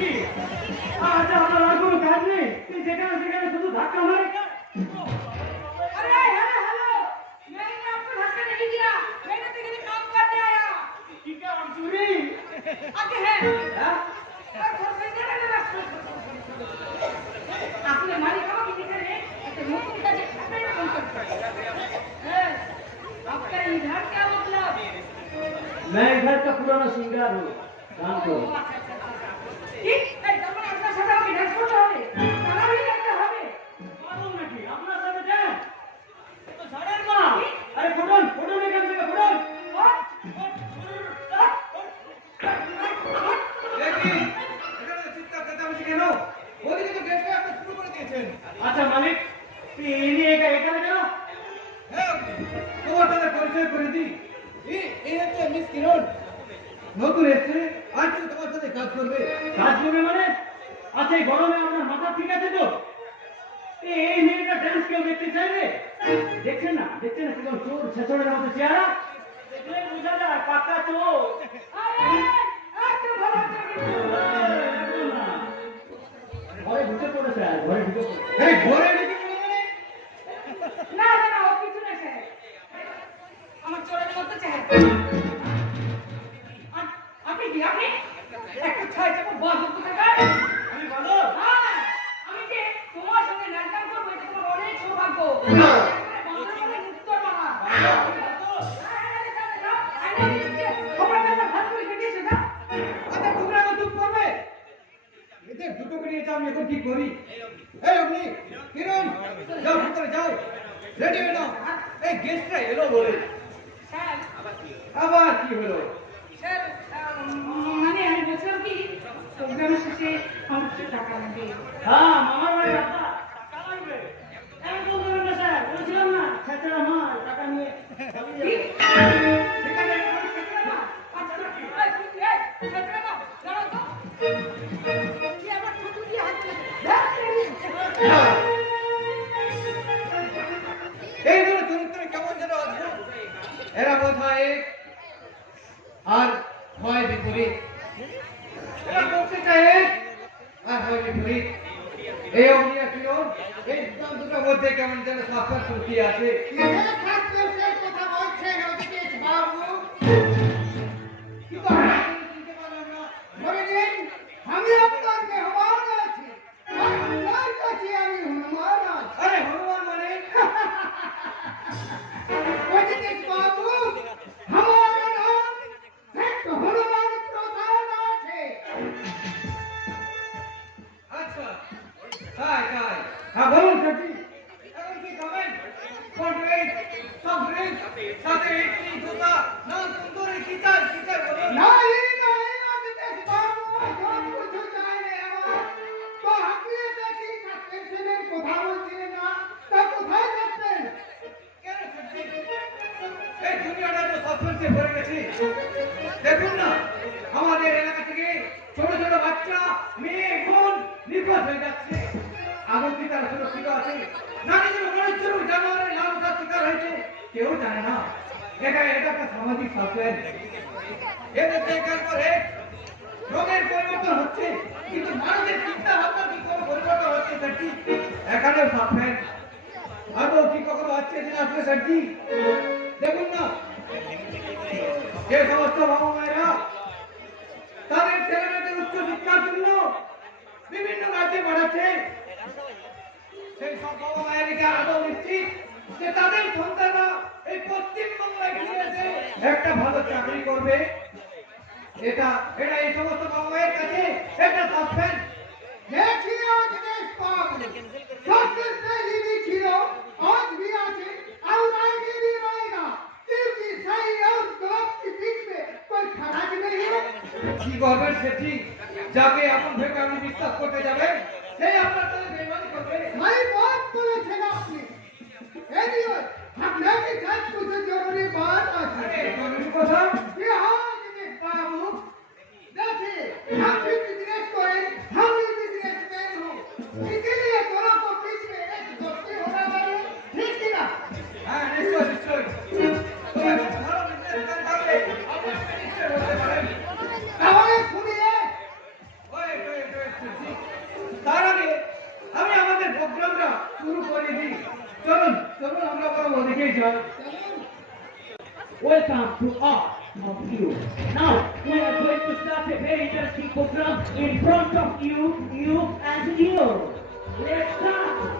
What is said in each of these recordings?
কি আজ আমার আর কোনো কাজ নেই, তুই যেখানে সেখানে শুধু ধাক্কা মারে। अरे हेलो हेलो, मैंने आपको धक्का नहीं दिया, मैंने तो किसी काम करने आया। কি কাম চুরি? आगे है হ্যাঁ? आपने हमारी कहाँ की दिखा रहे? तो मुझे पिता जी अपने काम करते हैं। आपका इधर क्या मतलब? मैं घर का पुराना श्रृंगार हूँ, काम करो। ठीक है, तब मैं अपना सदा की ढांच को चाहे, ताला भी लगता है। মালুম নাকি আপনার সাথে দেন তো ঝাড়ের মা। আরে ফোটন ফোটন এখান থেকে ফোটন। দেখি এখানে চিৎকার চেঁচামেচি কেন? ওদিকে তো গেস্ট আসতে শুরু করে দিয়েছেন। আচ্ছা মালিক, তুই ইনি এখানে কেন? হ্যাঁ, তোমার সাথে পরিচয় করে দিই। এই হচ্ছে মিস কিরণ, নতুন এসেছে, আজ থেকে তোমার সাথে কাজ করবে। কাজ করবে মানে? আচ্ছা এই গরমে আপনার মাথা ঠিক আছে তো? এই মেয়েটা ডান্স কেউ দেখতে চাইবে? দেখছেন না কেবল চোর ছেচড়ের মতো চেহারা, দেখলে বোঝা যায় পাক্কা চোর। अरे आज तो भला चल ঘরে ঢুকে পড়েছে, ঘরে ঢুকে পড়েছে। এই ঘরে ঢুকে পড়ে মানে? না না না ও কিছু না স্যার, আমার চোরের মতো চাই। আপনি কি আপনি একটা ছয় চাপা বল করতে থাকার? আমি ভালো? হ্যাঁ, আমি যে তোমার সঙ্গে নাচগান করবো এটা তোমার অনেক সৌভাগ্য। উত্তর বাবা আচ্ছা তোমরা এখন চুপ করবে? এদের দুটোকে নিয়ে যাও, আমি এখন কি করি? এই অগ্নি, কিরণ, যাও ভিতরে যাও, রেডি হয়ে নাও। এই গেস্টরা এলো বলে স্যার আবার কি হলো? স্যার মানে আমি বলছিলাম কি প্রোগ্রামের শেষে আমার কিছু টাকা লাগবে। হ্যাঁ, মামার বাড়ি রাস্তা, টাকা লাগবে। আমি বলতে পারবো স্যার, বলছিলাম না ছেচড়া মা টাকা নিয়ে পালিয়ে ঠিক যাবে। ঠিক আছে আমি সেটা না আচ্ছা এই সেটা না দাঁড়াও তো কি আমার ছুটি দিয়ে হাত এই দুটো চরিত্রে কেমন যেন অদ্ভুত। এরা বোধহয় এক আর হয় বিপরীত। এরা বলতে চায় এক আর হয় বিপরীত। এই অগ্নি আর কিরণ, এই দুটোর মধ্যে কেমন যেন সাফার সুখী আছে। কথা বলছেন ওদিকে বাবু কিন্তু আমরা কোনো চিনতে পারলাম না। ধরে নিন আমি আপনার মেহমান আছি আপনার কাছে আমি হনুমান আছি। আরে হনুমান মানে? ওদিকে বাবু আমার নাম এক হনুমান প্রধান আছে। আচ্ছা, তাই তাই। হ্যাঁ বলুন সত্যি, এখন কি খাবেন? কোল্ড ড্রিঙ্ক, সফট ড্রিঙ্ক, সাথে ইডলি, ধোসা, নান, তন্দুরি, কি চাই বলুন। नहीं नहीं ওদিকে বাবু সব কিছু চাই রে আমার তো আপনি দেখি সাসপেনশনের কথা বলছিলেন না তা কোথায় যাচ্ছেন? কেন সত্যি? এই দুনিয়াটা তো সাসপেন্সে ভরে গেছে। দেখুন না, আমাদের এলাকা থেকে ছোট ছোট বাচ্চা, মেয়ে, বোন নিখোঁজ হয়ে যাচ্ছে। আগুন কি তারা সুরক্ষিত আছে, নাকি যেন মনুষ্যরূপ জানোয়ারের লালসার শিকার হয়েছে, কেউ জানে না। এটা একটা সামাজিক সাসপেন্স। এদের একের পর এক রোগের পরিবর্তন হচ্ছে, কিন্তু মানুষের চিন্তা ভাবনা কি কোনো পরিবর্তন হচ্ছে সত্যি? এখানেও সাসপেন্স। আদৌ কি কখনো হচ্ছে দিন আসলে সত্যি? দেখুন না, যে সমস্ত বাবা মায়েরা তাদের ছেলেমেয়েদের উচ্চ শিক্ষার জন্য বিভিন্ন রাজ্যে পাঠাচ্ছে, সেই সব বাবা মায়েরা আদৌ নিশ্চিত যে তাদের সন্তানরা এই পশ্চিমবাংলায় ফিরে এসে একটা ভালো চাকরি করবে? এটা এই সমস্ত বাবা মায়ের কাছে একটা সাসপেন্স। देखिए दिनेश बाबू सक्सेस पहले भी ছিল आज भी আছে और आगे भी रहेगा क्योंकि सही और गलत के बीच में कोई फर्क नहीं है। কি করবেন সেটি? যাকে আপন ভেবে আপনি বিশ্বাস করতে যাবেন, সেই আপনার সাথে বেইমানি করবে। सही बात বলেছেন আপনি। এদিকে আপনাকে কাজ করতে জরুরি बात আছে। আরে জরুরি কথা? कि हाँ दिनेश बाबू देखिए आप भी बिजनेस करें हम भी बिजनेसमैन हो इसीलिए दोनों को बीच में एक दोस्ती होना चाहिए ठीक है ना? হ্যাঁ নিশ্চয় নিশ্চয়। তো এখন ভালো বিজনেসম্যান থাকলে আপনি নিশ্চয় হতে পারেন। তাহলে শুনিয়ে ওই Major. Welcome to all of you. Now we are going to start a very interesting program in front of you, you and you. Let's start.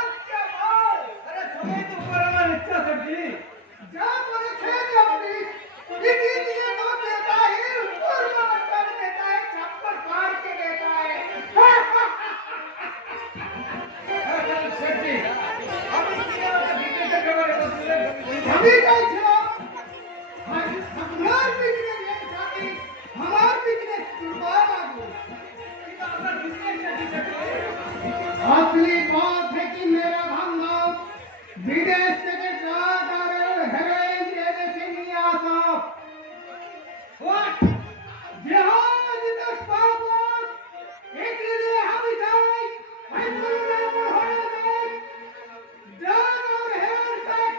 अरे समय तो ऊपर हमारी इच्छा सर जी। सर जी, अभी किया वाला भीतर से खबर है तो असली बात है कि मेरा धंधा विदेश থেকে ট্রাক আর হেরোইন এদেশে নিয়ে আসা। What? जहाज तक पावत इसलिए हम जाए हैदराबाद होने में जान और हेर तक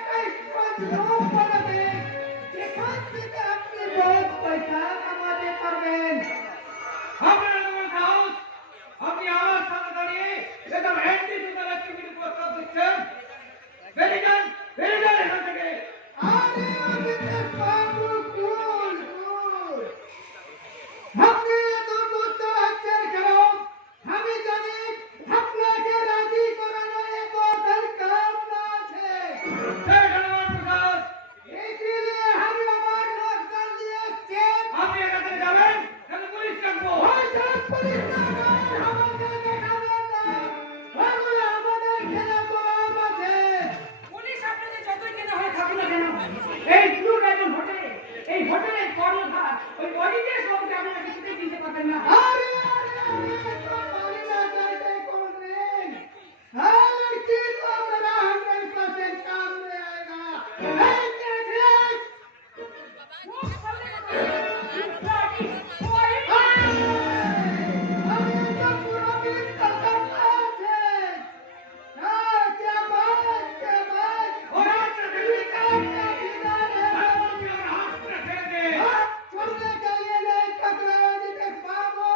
पंचों पर दे जेखान से अपने बहुत पैसा कमाते परवेन। আপনারা যখন হাউস আপনি আমার সাথে দাঁড়িয়ে একদম অ্যান্টি সোশ্যাল অ্যাক্টিভিটি প্রস্তাব দিচ্ছেন বেরিয়ে যান এখান থেকে আরে আদিত্য বাবু কুল কুল हमने तो मुझसे हत्या करो हमें जाने আপনাকে রাজি করানো এক অসল কাম না আছে জয় ধন্যবাদ প্রসাদ इसलिए हम हमार रास्ता लिए আসছে আপনি এখান থেকে যাবেন তাহলে পুলিশ ডাকবো ওই সব পুলিশ না আমাদের দেখাবেন না ওগুলো আমাদের খেলা করার মাঝে পুলিশ আপনাদের যতই কেনা হয় থাকুন না কেন এই ব্লু ডায়মন্ড হোটেলে এই হোটেলের কর্ণধার ওই অডিটের সঙ্গে আপনারা কিছুতেই কিনতে পারবেন না अरे तो पानी ना जाए कौन रे हाँ लड़की तो मेरा 100% काम में आएगा नहीं क्या अरे तो पूरा बीच करता है हाँ क्या बात और आज दिल्ली का क्या बिगाड़ है और हाथ रखे दे हाँ छोड़ने के लिए नहीं पकड़ा जिसे बाबू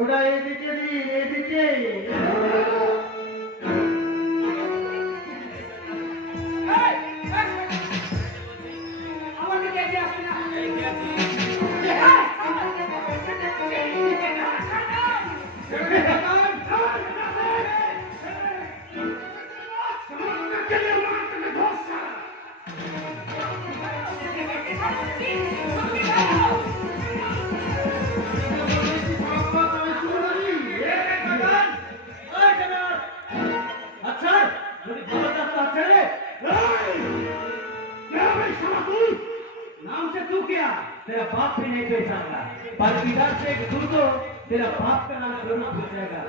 ওটা এদিকে দিন, এদিকে। আমার দিকে এগিয়ে আসবে না। अच्छा যদি ভালো চাস তো अच्छा रे क्या भाई साला तू नाम से तू क्या तेरा बाप भी नहीं पहचानता पर इधर से एक दूर तो तेरा बाप का नाम जरूर पूछेगा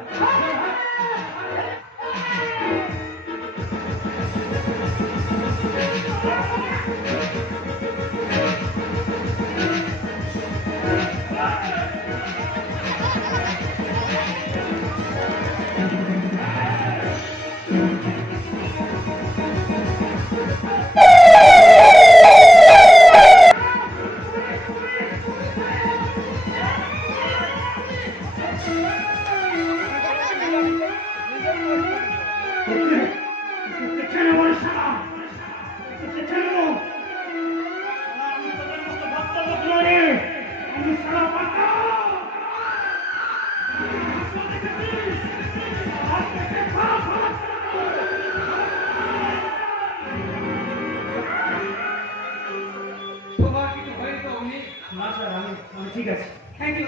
তোমার কিছু হয়তো অমনি না স্যার আমি ঠিক আছে থ্যাংক ইউ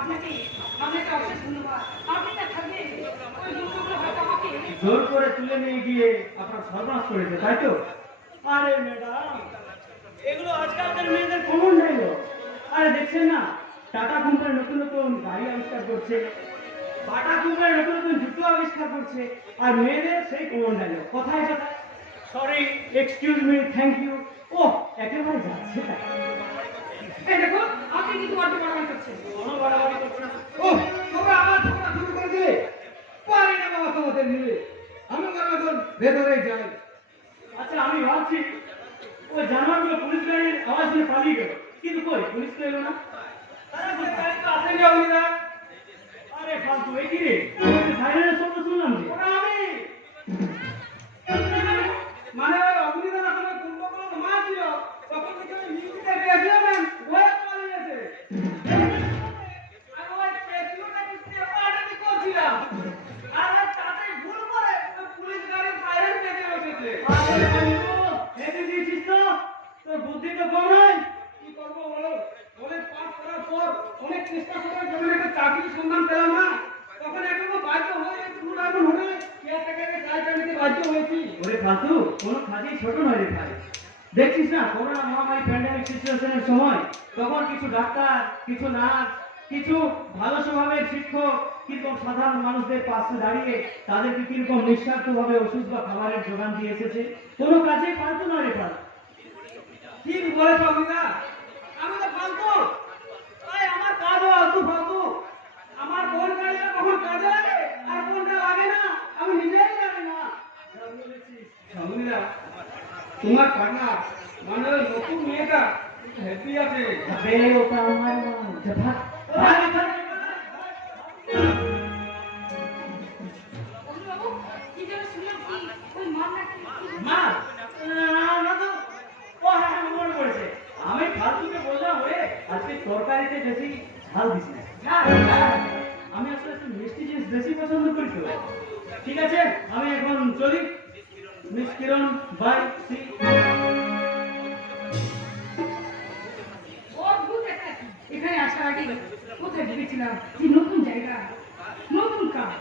আপনাকে আপনাকে অশেষ ধন্যবাদ। আপনি না থাকলে ওই দুটোগুলো হয়তো আমাকে জোর করে তুলে নিয়ে গিয়ে আপনার সর্বনাশ করেছে তাই তো আরে ম্যাডাম এগুলো আজকালকার মেয়েদের কমন ডায়লগ আরে দেখছেন না টাটা কোম্পানি নতুন নতুন গাড়ি আবিষ্কার করছে বাটা কোম্পানি নতুন নতুন জুতো আবিষ্কার করছে আর মেয়েদের সেই কমন ডায়লগ কথায় কথায় sorry excuse me thank you ও একেবারে যাচ্ছে তাই এই দেখুন আপনি কিন্তু বড্ড বাড়াবাড়ি করছেন। কোনো বাড়াবাড়ি করছে না ও তোমরা আমার ছোটা শুরু করে দিলে পারি না বাবা তোমাদের মিলে আমি বরং এখন ভেতরে যাই আচ্ছা আমি ভাবছি ওই জানোয়ারগুলো পুলিশ গাড়ির আওয়াজ শুনে পালিয়ে গেল কিন্তু কই পুলিশ তো এলো না তারা পুলিশ গাড়ি তো আসেনি অমিতা আরে ফালতু এই কি রে সাইরেনের শব্দ শুনলাম যে ওরা আমি মানে ওই অগ্নিদান আসলে কুম্ভকর্ণ মার ছিল তখন থেকে ওই মিউজিকটা পেয়েছিলাম ওই পালিয়েছে আর ওই পেছুটা পিছনে পাড়াটি করছিলাম আর ওই তাতে ভুল করে ওই পুলিশ গাড়ির সাইরেন বেজে উঠেছে আরে বন্ধু হেঁটে দিয়েছিস তো তোর বুদ্ধি তো কম নয় কি করবো বলো অনেক পাস করার পর অনেক চেষ্টা করে যখন একটা চাকরির সন্ধান পেলাম না তখন এখনো বাধ্য হয়ে পুরো এখন হোটেলে কেয়ারটেকারের কাজটা নিতে বাধ্য হয়েছি ওরে ফালতু কোনো কাজই ছোট নয় রে ভাই দেখছিস না করোনা মহামারী প্যান্ডেমিক সিচুয়েশনের সময় তখন কিছু ডাক্তার কিছু নার্স কিছু ভালো স্বভাবের শিক্ষক কিরকম সাধারণ মানুষদের পাশে দাঁড়িয়ে তাদেরকে কিরকম নিঃস্বার্থভাবে ওষুধ বা খাবারের যোগান দিয়ে এসেছে কোনো কাজেই ফালতু নয় রে ভাই ঠিক বলেছ অমিতা আমি তো ফালতু তাই আমার কাজও আলতু ফালতু আমার কোন কাজটা কখন কাজে লাগে আর কোনটা লাগে না আমি নিজেই জানি না অমিতা তোমার পান্না মানে ওই নতুন মেয়েটা হ্যাপি আছে আবে ওটা আমার মা ভাগ ভাগ ভাগ অগ্নিবাবু কি যেন শুনলাম কি ওই মার নাকি মা না তো ও হ্যাঁ মনে পড়েছে আমি ফালতুকে বললাম ওরে আজকে তরকারিতে বেশি ঝাল দিস না আমি আসলে একটু মিষ্টি জিনিস বেশি পছন্দ করি তো ঠিক আছে আমি এখন চলি মিস কিরণ বাই সি অদ্ভুত একটা এখানে আসার আগে কোথায় ভেবেছিলাম যে নতুন জায়গা নতুন কাজ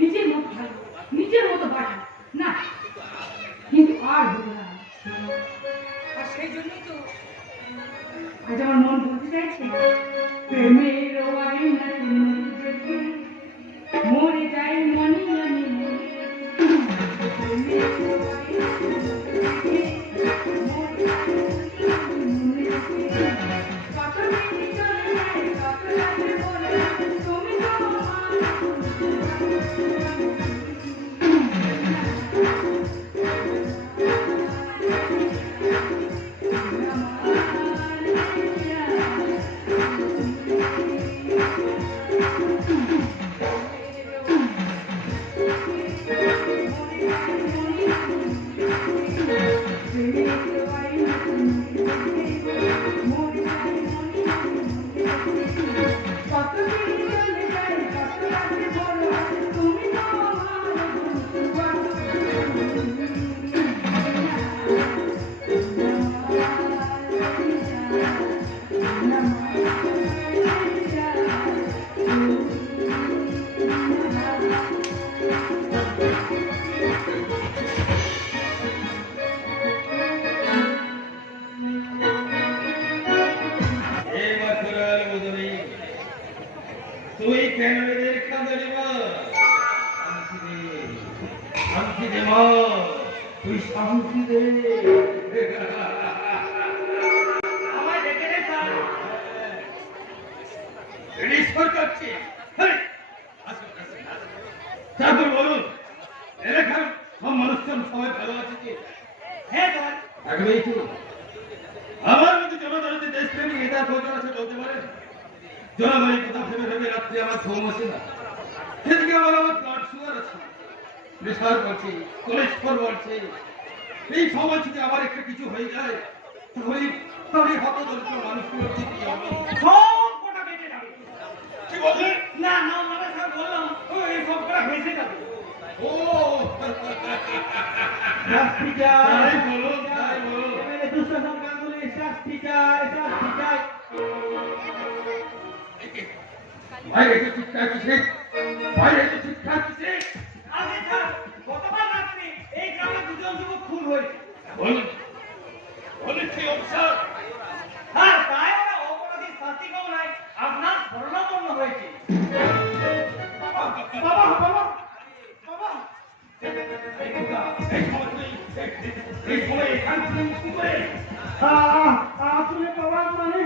নিজের মতো ভালো নিজের মতো বাড়া না কিন্তু আর হলো না আর সেই জন্যই তো আজ আমার মন বলতে চাইছে প্রেমের আইনা তুমি দেখে মরে যাই মনে আমি মরে প্রেমের আইনা তুমি দেখে মরে যাই মনে আমি মরে কত দিন চলে যায় কত রাতে বলে তুমি তো আমার কতদিন চলে যায় কত রাতে বড় হয় তুমি তো আমার এই মাথুরাল মদনী তুই কেন এদের কাঁদলি মা? শান্তি দে মা, তুই শান্তি দে। আমায় ডেকে দে স্যার। রিস্ক করছি। হেই, আসুন, আসুন, আসুন। তারপর বলুন, এলাকার সব মানুষজন সবাই ভালো আছে কি? হ্যাঁ স্যার। থাকবেই তো। আমার মতো জনগণের দেশপ্রেমী নেতার খোঁজ আছে বলতে পারেন? জনগণের কথা ভেবে ভেবে রাত্রে আমার ঘুম আসে না। সেদিকে আমার ব্লাড সুগার আছে, প্রেশার বাড়ছে, কোলেস্ট্রল বাড়ছে। এই সময় যদি আমার একটা কিছু হয়ে যায় তাহলে হতদরিদ্র মানুষগুলোর কি হবে? সব কটা বেঁচে যাবে। কি বললেন? না না মানে স্যার বললাম এই সব কটা বেঁচে যাবে। ও শাস্তি চাই। তাই বলুন, তাই বলুন। এমএলএ দুঃশাসন গাঙ্গুলি শাস্তি চাই, শাস্তি চাই। বাইরে তো চিৎকার কিসে? বাইরে তো চিৎকার কিসে? আরে স্যার, গতকাল রাত্রে এই গ্রামে দুজন যুবক খুন হয়েছে। বলুন, বলুন কি অবসর? আর তাই ওরা অপরাধীর শাস্তি কেউ নাই, আপনার শরণাপন্ন হয়েছে। বাবা বাবা বাবা এই খোদা, এই সময় তুই এই সময় এখান থেকে কি করে? আসলে বাবা মানে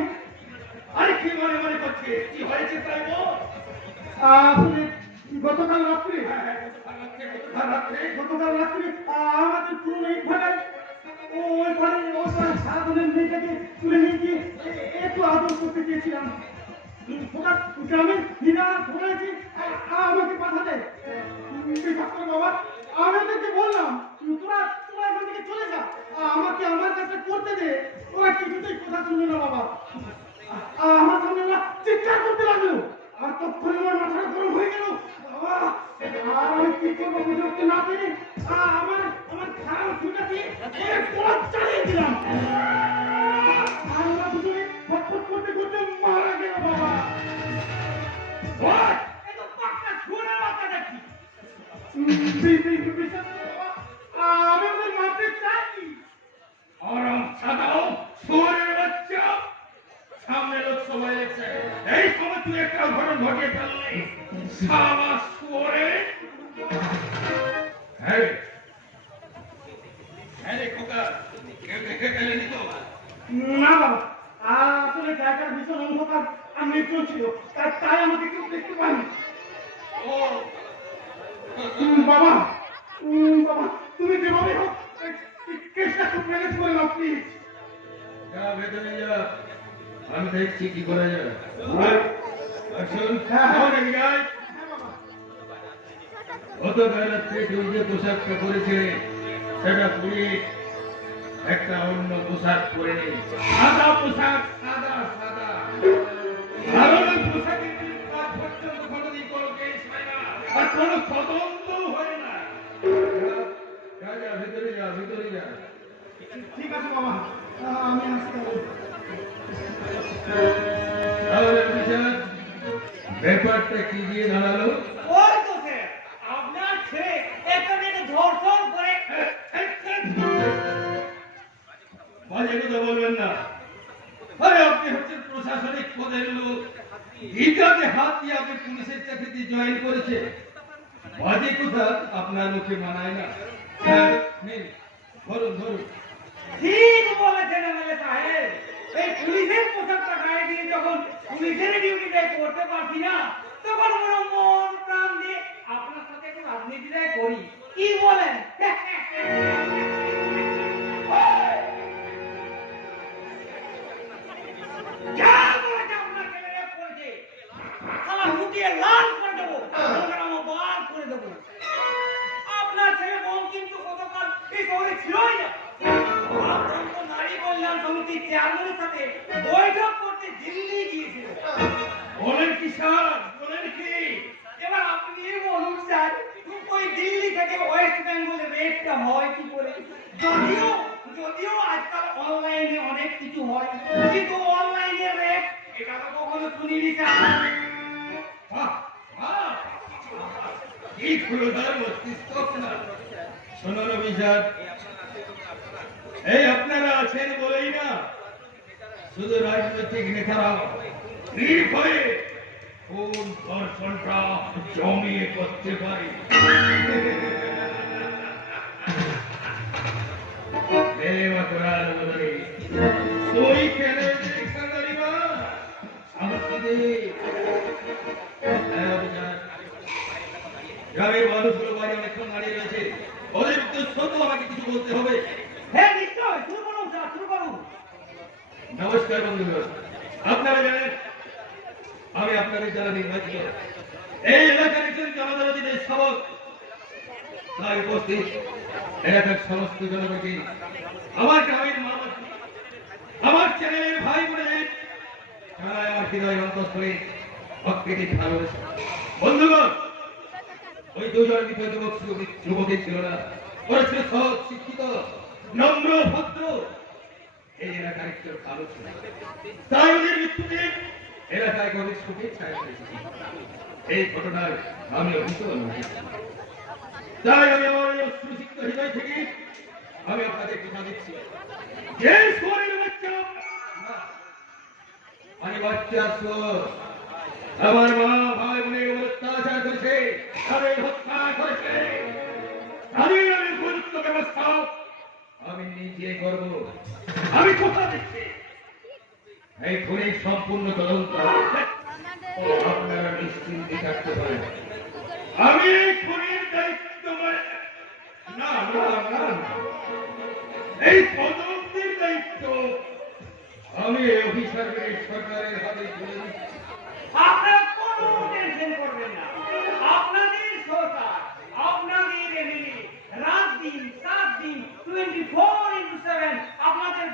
আরে কি মনে মনে করছে? কি হয়েছে তাই বল? আসলে গতকাল রাত্রে হ্যাঁ, হ্যাঁ, গতকাল রাত্রে আমাদের পুরো এই ভাড়ায় ওই ভাড়ায় সারাদিনের মেয়েটাকে তুলে নিয়ে গিয়ে একটু আদর করতে চেয়েছিলাম। ওটা গ্রামের দিদা বলেছি আমাকে পাঠাতে। বিশ্বাস করো বাবা, আমি ওদেরকে বললাম তোরা তোরা এখান থেকে চলে যা, আমাকে আমার কাছে করতে দে। ওরা কিছুতেই কথা শুনবে না বাবা। আমার সামনে ওরা চিৎকার করতে লাগলো, আর তখন আমার মাথাটা গরম হয়ে গেল। বাবা, আর আমি কি করবো বুঝে উঠতে না পেরে আমার আমার খারাপ ছুটা দিয়ে পথ চালিয়ে দিলাম। আর ওরা দুজনে ফটফট করতে করতে মারা গেল বাবা। বল! এই তো পাক্কা শুনে বাচ্চা দেখছি। বিশ্বাস করো বাবা, আমি ওদের মারতে চাইনি। আরাম ছাদাও, শুয়োরের বাচ্চা। সামনে লোকসভা ইলেকশন, এই সময় তুই একটা ঘটনা ঘটিয়ে ফেললি। সাবাস শুয়োরে। হ্যাঁ রে। হ্যাঁ রে খোকা, কেউ দেখে গেলেনি তো? না বাবা, আসলে জায়গার ভীষণ অন্ধকার আর মৃত্যু ছিল, তাই আমাকে কেউ দেখতে পায়নি। ও বাবা বাবা, তুমি যেভাবে হোক কেসটা একটু ম্যানেজ করে নাও প্লিজ। যা ভেতরে যা, আমি দেখছি কি করা যায়। আসুন, হ্যাঁ, হ্যাঁ। এখন এদিকে আয়। হ্যাঁ বাবা। গতকাল রাত্রে কেউ যে পোশাকটা পরেছে সেটা পুড়িয়ে একটা অন্য পোশাক পরে নেই। সাদা পোশাক, সাদা সাদা। কারণ ওই পোশাকের বিরুদ্ধে আজ পর্যন্ত কোনোদিন কোনো কেস হয় না, আর কোনো তদন্তও হয় না। যা, যা, ভিতরে যা, ভিতরে যা। ঠিক আছে বাবা, আমি আসতে হবে। তাহলে বিচার, ব্যাপারটা কি দিয়ে দাঁড়ালো? ওই তো স্যার, আপনার ছেলে একটা মেয়েকে ধর্ষণ করে। বাজে কথা বলবেন না। আরে আপনি হচ্ছেন প্রশাসনিক পদের লোক, ইটাতে হাত দিয়ে আপনি পুলিশের চাকরিতে জয়েন করেছে। বাজে কথা আপনার মুখে মানায় না। স্যার, নিন, ধরুন ধরুন। ঠিক বলেছেন এমএলএ সাহেব। এই পুলিশের পোশাকটা গায়ে দিয়ে যখন পুলিশের ডিউটিটাই করতে পারছি না, তখন মনে মন প্রাণ দিয়ে আপনার সাথে একটু রাজনীতিটাই করি। কি বলেন? যা বলেছে আপনার ছেলেরা করেছে। শালা ফুটিয়ে লাল করে দেবো, সংগ্রাম বার করে দেবো। আপনার ছেলে বোন কিন্তু গতকাল এই শহরে ছিলই না। নারী কল্যাণ সমিতির চেয়ারম্যানের সাথে বৈঠক করতে দিল্লি গিয়েছিল। অফিসার বলেন কি? এবার আপনি বলুন স্যার, ওই দিল্লি থেকে ওয়েস্ট বেঙ্গলের রেটটা হয় কি করে? যদিও যদিও আজকাল অনলাইনে অনেক কিছু হয়, কিন্তু অনলাইনে রেট এটা তো কখনো শুনিনি স্যার। বাহ, বাহ, কি ক্ষুরধার মস্তিষ্ক আপনার। শুনুন অফিসার, এই আপনারা আছেন বলেই না শুধু রাজনৈতিক নেতারা নির্ভয়ে কোন ধর্ষণটা জমিয়ে করতে পারে। তুই কেন দেখা করিবা গ্রামের মানুষগুলো বাড়ি অনেকক্ষণ দাঁড়িয়ে রয়েছে, ওদের উদ্দেশ্য তো আমাকে কিছু বলতে হবে। হ্যাঁ নিশ্চয়, শুরু করুন স্যার, শুরু করুন। নমস্কার বন্ধুগণ, আপনারা জানেন আমি আপনাদের যারা নির্বাচিত এই এলাকার একজন জনজাতিদের সবক তাই উপস্থিত এলাকার সমস্ত জনগণকে, আমার গ্রামের মানুষ, আমার চ্যানেলের ভাই বোনেদের জানাই আমার হৃদয় অন্তঃস্থলে ভক্তিকে ভালোবাসা। বন্ধুগণ, ওই দুজন বিধ যুবকের ছিল না, ওরা ছিল সৎ, শিক্ষিত, নম্র, ভদ্র, এই এলাকার একটু ভালো ছিল। তাই ওদের মৃত্যুতে এলাকায় গভীর শোকের ছায়া ফেলেছে। এই ঘটনায় আমি অভিযোগ অনুভূত। তাই আমি আমার এই অশ্রুসিক্ত হৃদয় থেকে আমি আপনাদের কথা দিচ্ছি, যে শোরের বাচ্চা না, আমি বাচ্চা শোর, আমার মা ভাই বোনের উপর অত্যাচার করেছে, তাদের হত্যা করেছে, তাদের আমি উপযুক্ত ব্যবস্থা আমি নিজে করব। আমি কথা দিচ্ছি, এই খুনের সম্পূর্ণ তদন্ত আপনারা নিশ্চিন্তে থাকতে পারেন। আমি এই খুনের দায়িত্ব না, এই তদন্তের দায়িত্ব আমি এই অফিসারের সরকারের হাতে তুলে দিচ্ছি। আপনারা কোনো টেনশন করবেন না, আপনাদের সরকার, আপনাদের এমএলএ রাত দিন 7 দিন 24x7 আপনাদের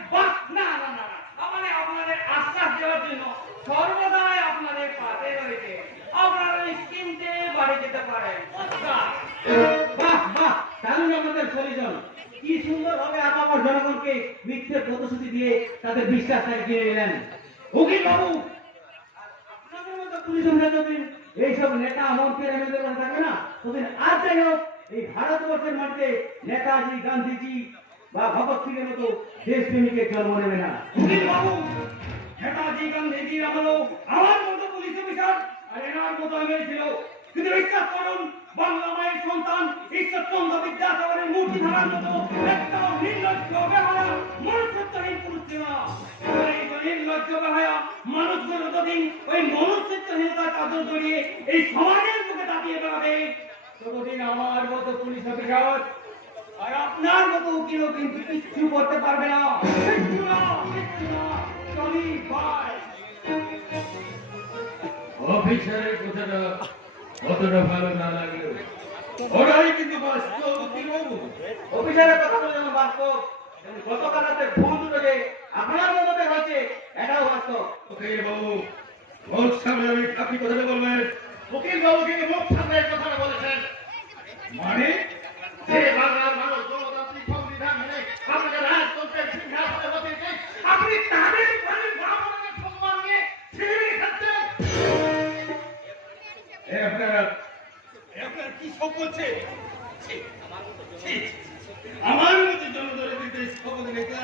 না না না মানে আপনাদের আশ্বাস দেওয়ার জন্য সর্বদাই আপনাদের পাশে রয়েছে। আপনারা নিশ্চিন্তে বাড়ি যেতে পারেন। বাহ বাহ, দারুণ আমাদের পরিজন, কি সুন্দর ভাবে আমার জনগণকে মিথ্যে প্রতিশ্রুতি দিয়ে তাদের বিশ্বাসটাকে কিনে নিলেন। উকিল বাবু, আপনাদের মতো পুলিশ যতদিন এইসব নেতা মন্ত্রী এমএলএ বলে থাকবে না, ততদিন আর যাই হোক এই ভারতবর্ষের মাটিতে নেতাজি, গান্ধীজি বা ভগৎ সিং এর মতো দেশপ্রেমিকের জন্ম নেবে না। উকিল বাবু, নেতাজি গান্ধীজি আমলো আমার মতো পুলিশ অফিসার আর এনার মতো এমএলএ ছিল, কিন্তু বিশ্বাস করুন বাংলা মায়ের সন্তান ঈশ্বরচন্দ্র বিদ্যাসাগরের মূর্তি ধরার মতো একটা নির্লজ্জ বেহায়া মনুষ্যত্বহীন পুরুষ ছিল না। এই নির্লজ্জ বেহায়া মানুষগুলো যতদিন ওই মনুষ্যত্বহীনতার চাদর জড়িয়ে এই সমাজের মুখে দাঁড়িয়ে বেড়াবে, ততদিন আমার মতো পুলিশ অফিসার আর আপনার মতো উকিলও কিন্তু কিচ্ছু করতে পারবে না। কিচ্ছু না, কিচ্ছু না। চলি বাই। অফিসারের কথাটা অতটা ভালো না লাগলেও ওরাই কিন্তু বাস্তব উকিলবাবু। অফিসারের কথা বলে যেমন বাস্তব, তেমনি গতকাল রাতে ভুল দুটো যে আপনার মধ্যে হয়েছে এটাও বাস্তব। উকিল বাবু, মুখ সামনে আমি আপনি কথাটা বলবেন। উকিল বাবু কিন্তু মুখ সামনে কথাটা বলেছেন, মানে যে বাংলার মানুষ গণতান্ত্রিক সংবিধান মেনে আপনাদের রাজতন্ত্রের সিংহাসনে বসেছে, আপনি তাদের ঘরে ব্রাহ্মণের সম্মান নিয়ে ছিনিয়ে খাচ্ছেন। আপনারা কি সব বলছে? আমার মতো জনদরদিতে শপথ নেতা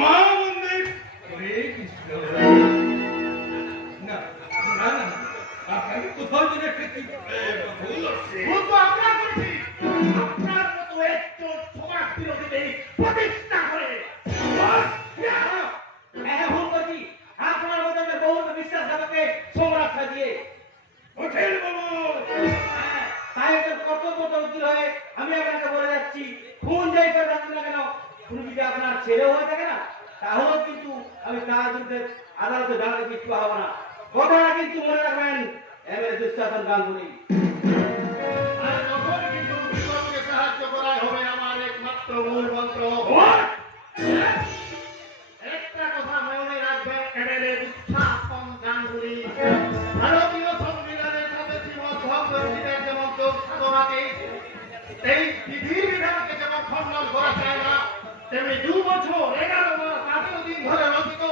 মা বন্ধের হরে কৃষ্ণ। না না না, আপনাকে কোথাও যেন একটা কি ভুল হচ্ছে। ভুল তো আমরা করছি, আপনার মতো একটু সমাজ বিরোধীদের প্রতিষ্ঠা করে। হ্যাঁ ভুল করছি, আপনার মতো বহু বিশ্বাসঘাতকে সম্রাট সাজিয়ে উকিল বাবু, তাই একটা কর্তব্য উকিল হয়ে আমি আপনাকে বলে যাচ্ছি, খুন যাই করে যাচ্ছি না কেন, খুন যদি আপনার ছেলে হয়ে থাকে না, তাহলেও কিন্তু আমি তার বিরুদ্ধে আদালতে জানাতে কিছু হবো না। কথাটা কিন্তু মনে রাখবেন, এমএলএ দুঃশাসন গাঙ্গুলি। আর তখন কিন্তু বিপদকে সাহায্য করাই হবে আমার একমাত্র মূল মন্ত্র। একটা কথা মনে রাখবেন, এমএলএ দুঃশাসন গাঙ্গুলি ভারতীয় তেমনি 2 বছর 11 মাস 18 দিন ধরে রচিত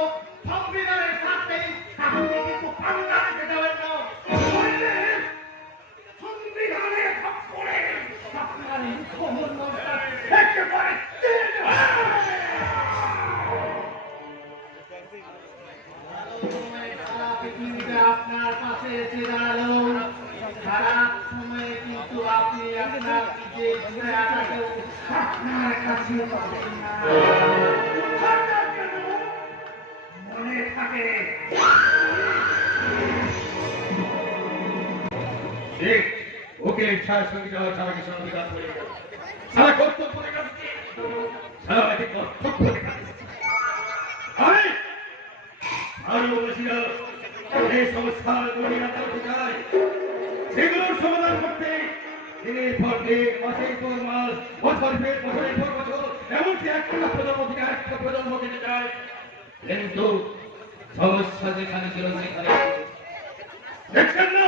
সংবিধানের স্বার্থে আপনি কিন্তু পাল্টা রেখে যাবেন না। নইলে সংবিধানের খপ্পরে আপনার এই মুখ্যমন্ত্রীটা একেবারে তেল হয়ে সারা পৃথিবীতে আপনার পাশে এসে দাঁড়ালো। খারাপ সময়ে কিন্তু আপনি আপনার নিজে ঘুরে আসাকেও আপনার কাছে পাবেন না। সরকার কেন? মনে থাকে ঠিক উকিল ইচ্ছার সঙ্গে যাওয়া ছাড়াকে সংবিধান করে সারা কর্তব্য দেখাচ্ছে, সারা কর্তব্য দেখাচ্ছে। আমি আরো বলেছিল এই সংস্থাগুলো নিরাপদ হতে চাই, সেগুলোর সমাধান করতে দিনের পর দিন, মাসের পর মাস, বছরের পর বছর, এমনকি একটা প্রজন্ম থেকে আরেকটা প্রজন্ম যেতে চায়। কিন্তু সমস্যা যেখানে ছিল সেখানে দেখছেন না,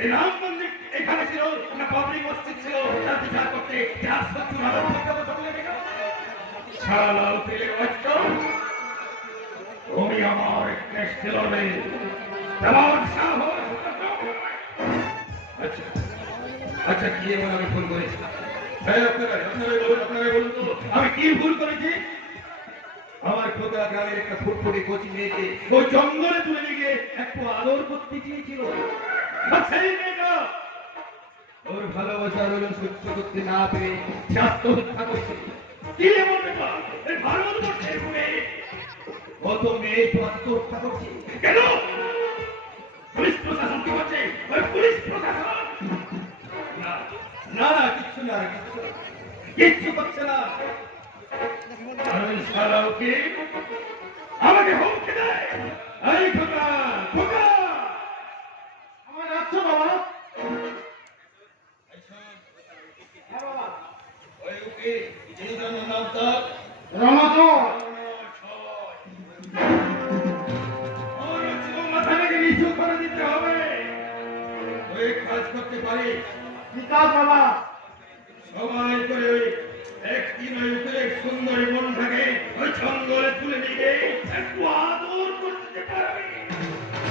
এই রাম মন্দির এখানে ছিল না, পাবলিক মসজিদ ছিল, তার বিচার করতে 470 বছর লেগে গেল। সারা লাল তেলের বাচ্চা তুমি আমার কেস ছিল নেই, তেমন সাহস। আচ্ছা আচ্ছা, কি এমন আমি ভুল করেছি? আপনারা বলুন তো, আমি কি ভুল করেছি? আমার খোকা গ্রামের একটা ফুটফুটে কচি মেয়েকে ওই জঙ্গলে তুলে নিয়ে গিয়ে একটু আদর করতে চেয়েছিল। আর সেই মেয়েটা ওর ভালোবাসার হলো সহ্য করতে না পেরে সে আত্মহত্যা করছে। কি এমন ব্যাপার? এই ভারতবর্ষের মেয়ে কত মেয়ে তো আত্মহত্যা করছে কেন? পুলিশ প্রশাসন কি করছে? ওই পুলিশ প্রশাসন না না না, কিচ্ছু না, কিচ্ছু করছে না। কারণ সারা ওকে আমাকে হুমকি দেয়। এই খোকা খোকা, আমার যাচ্ছো বাবা। হ্যাঁ বাবা, ওই ওকে এই জন্য নাম তার রমাচর মাথা থেকে নিচু করে দিতে হবে। ওই কাজ করতে পারি কি কাজ বাবা? সময় করে ওই একদিন ওই উকিলের সুন্দরী মনটাকে ওই জঙ্গলে তুলে নিয়ে একটু আদর করতে পারবে।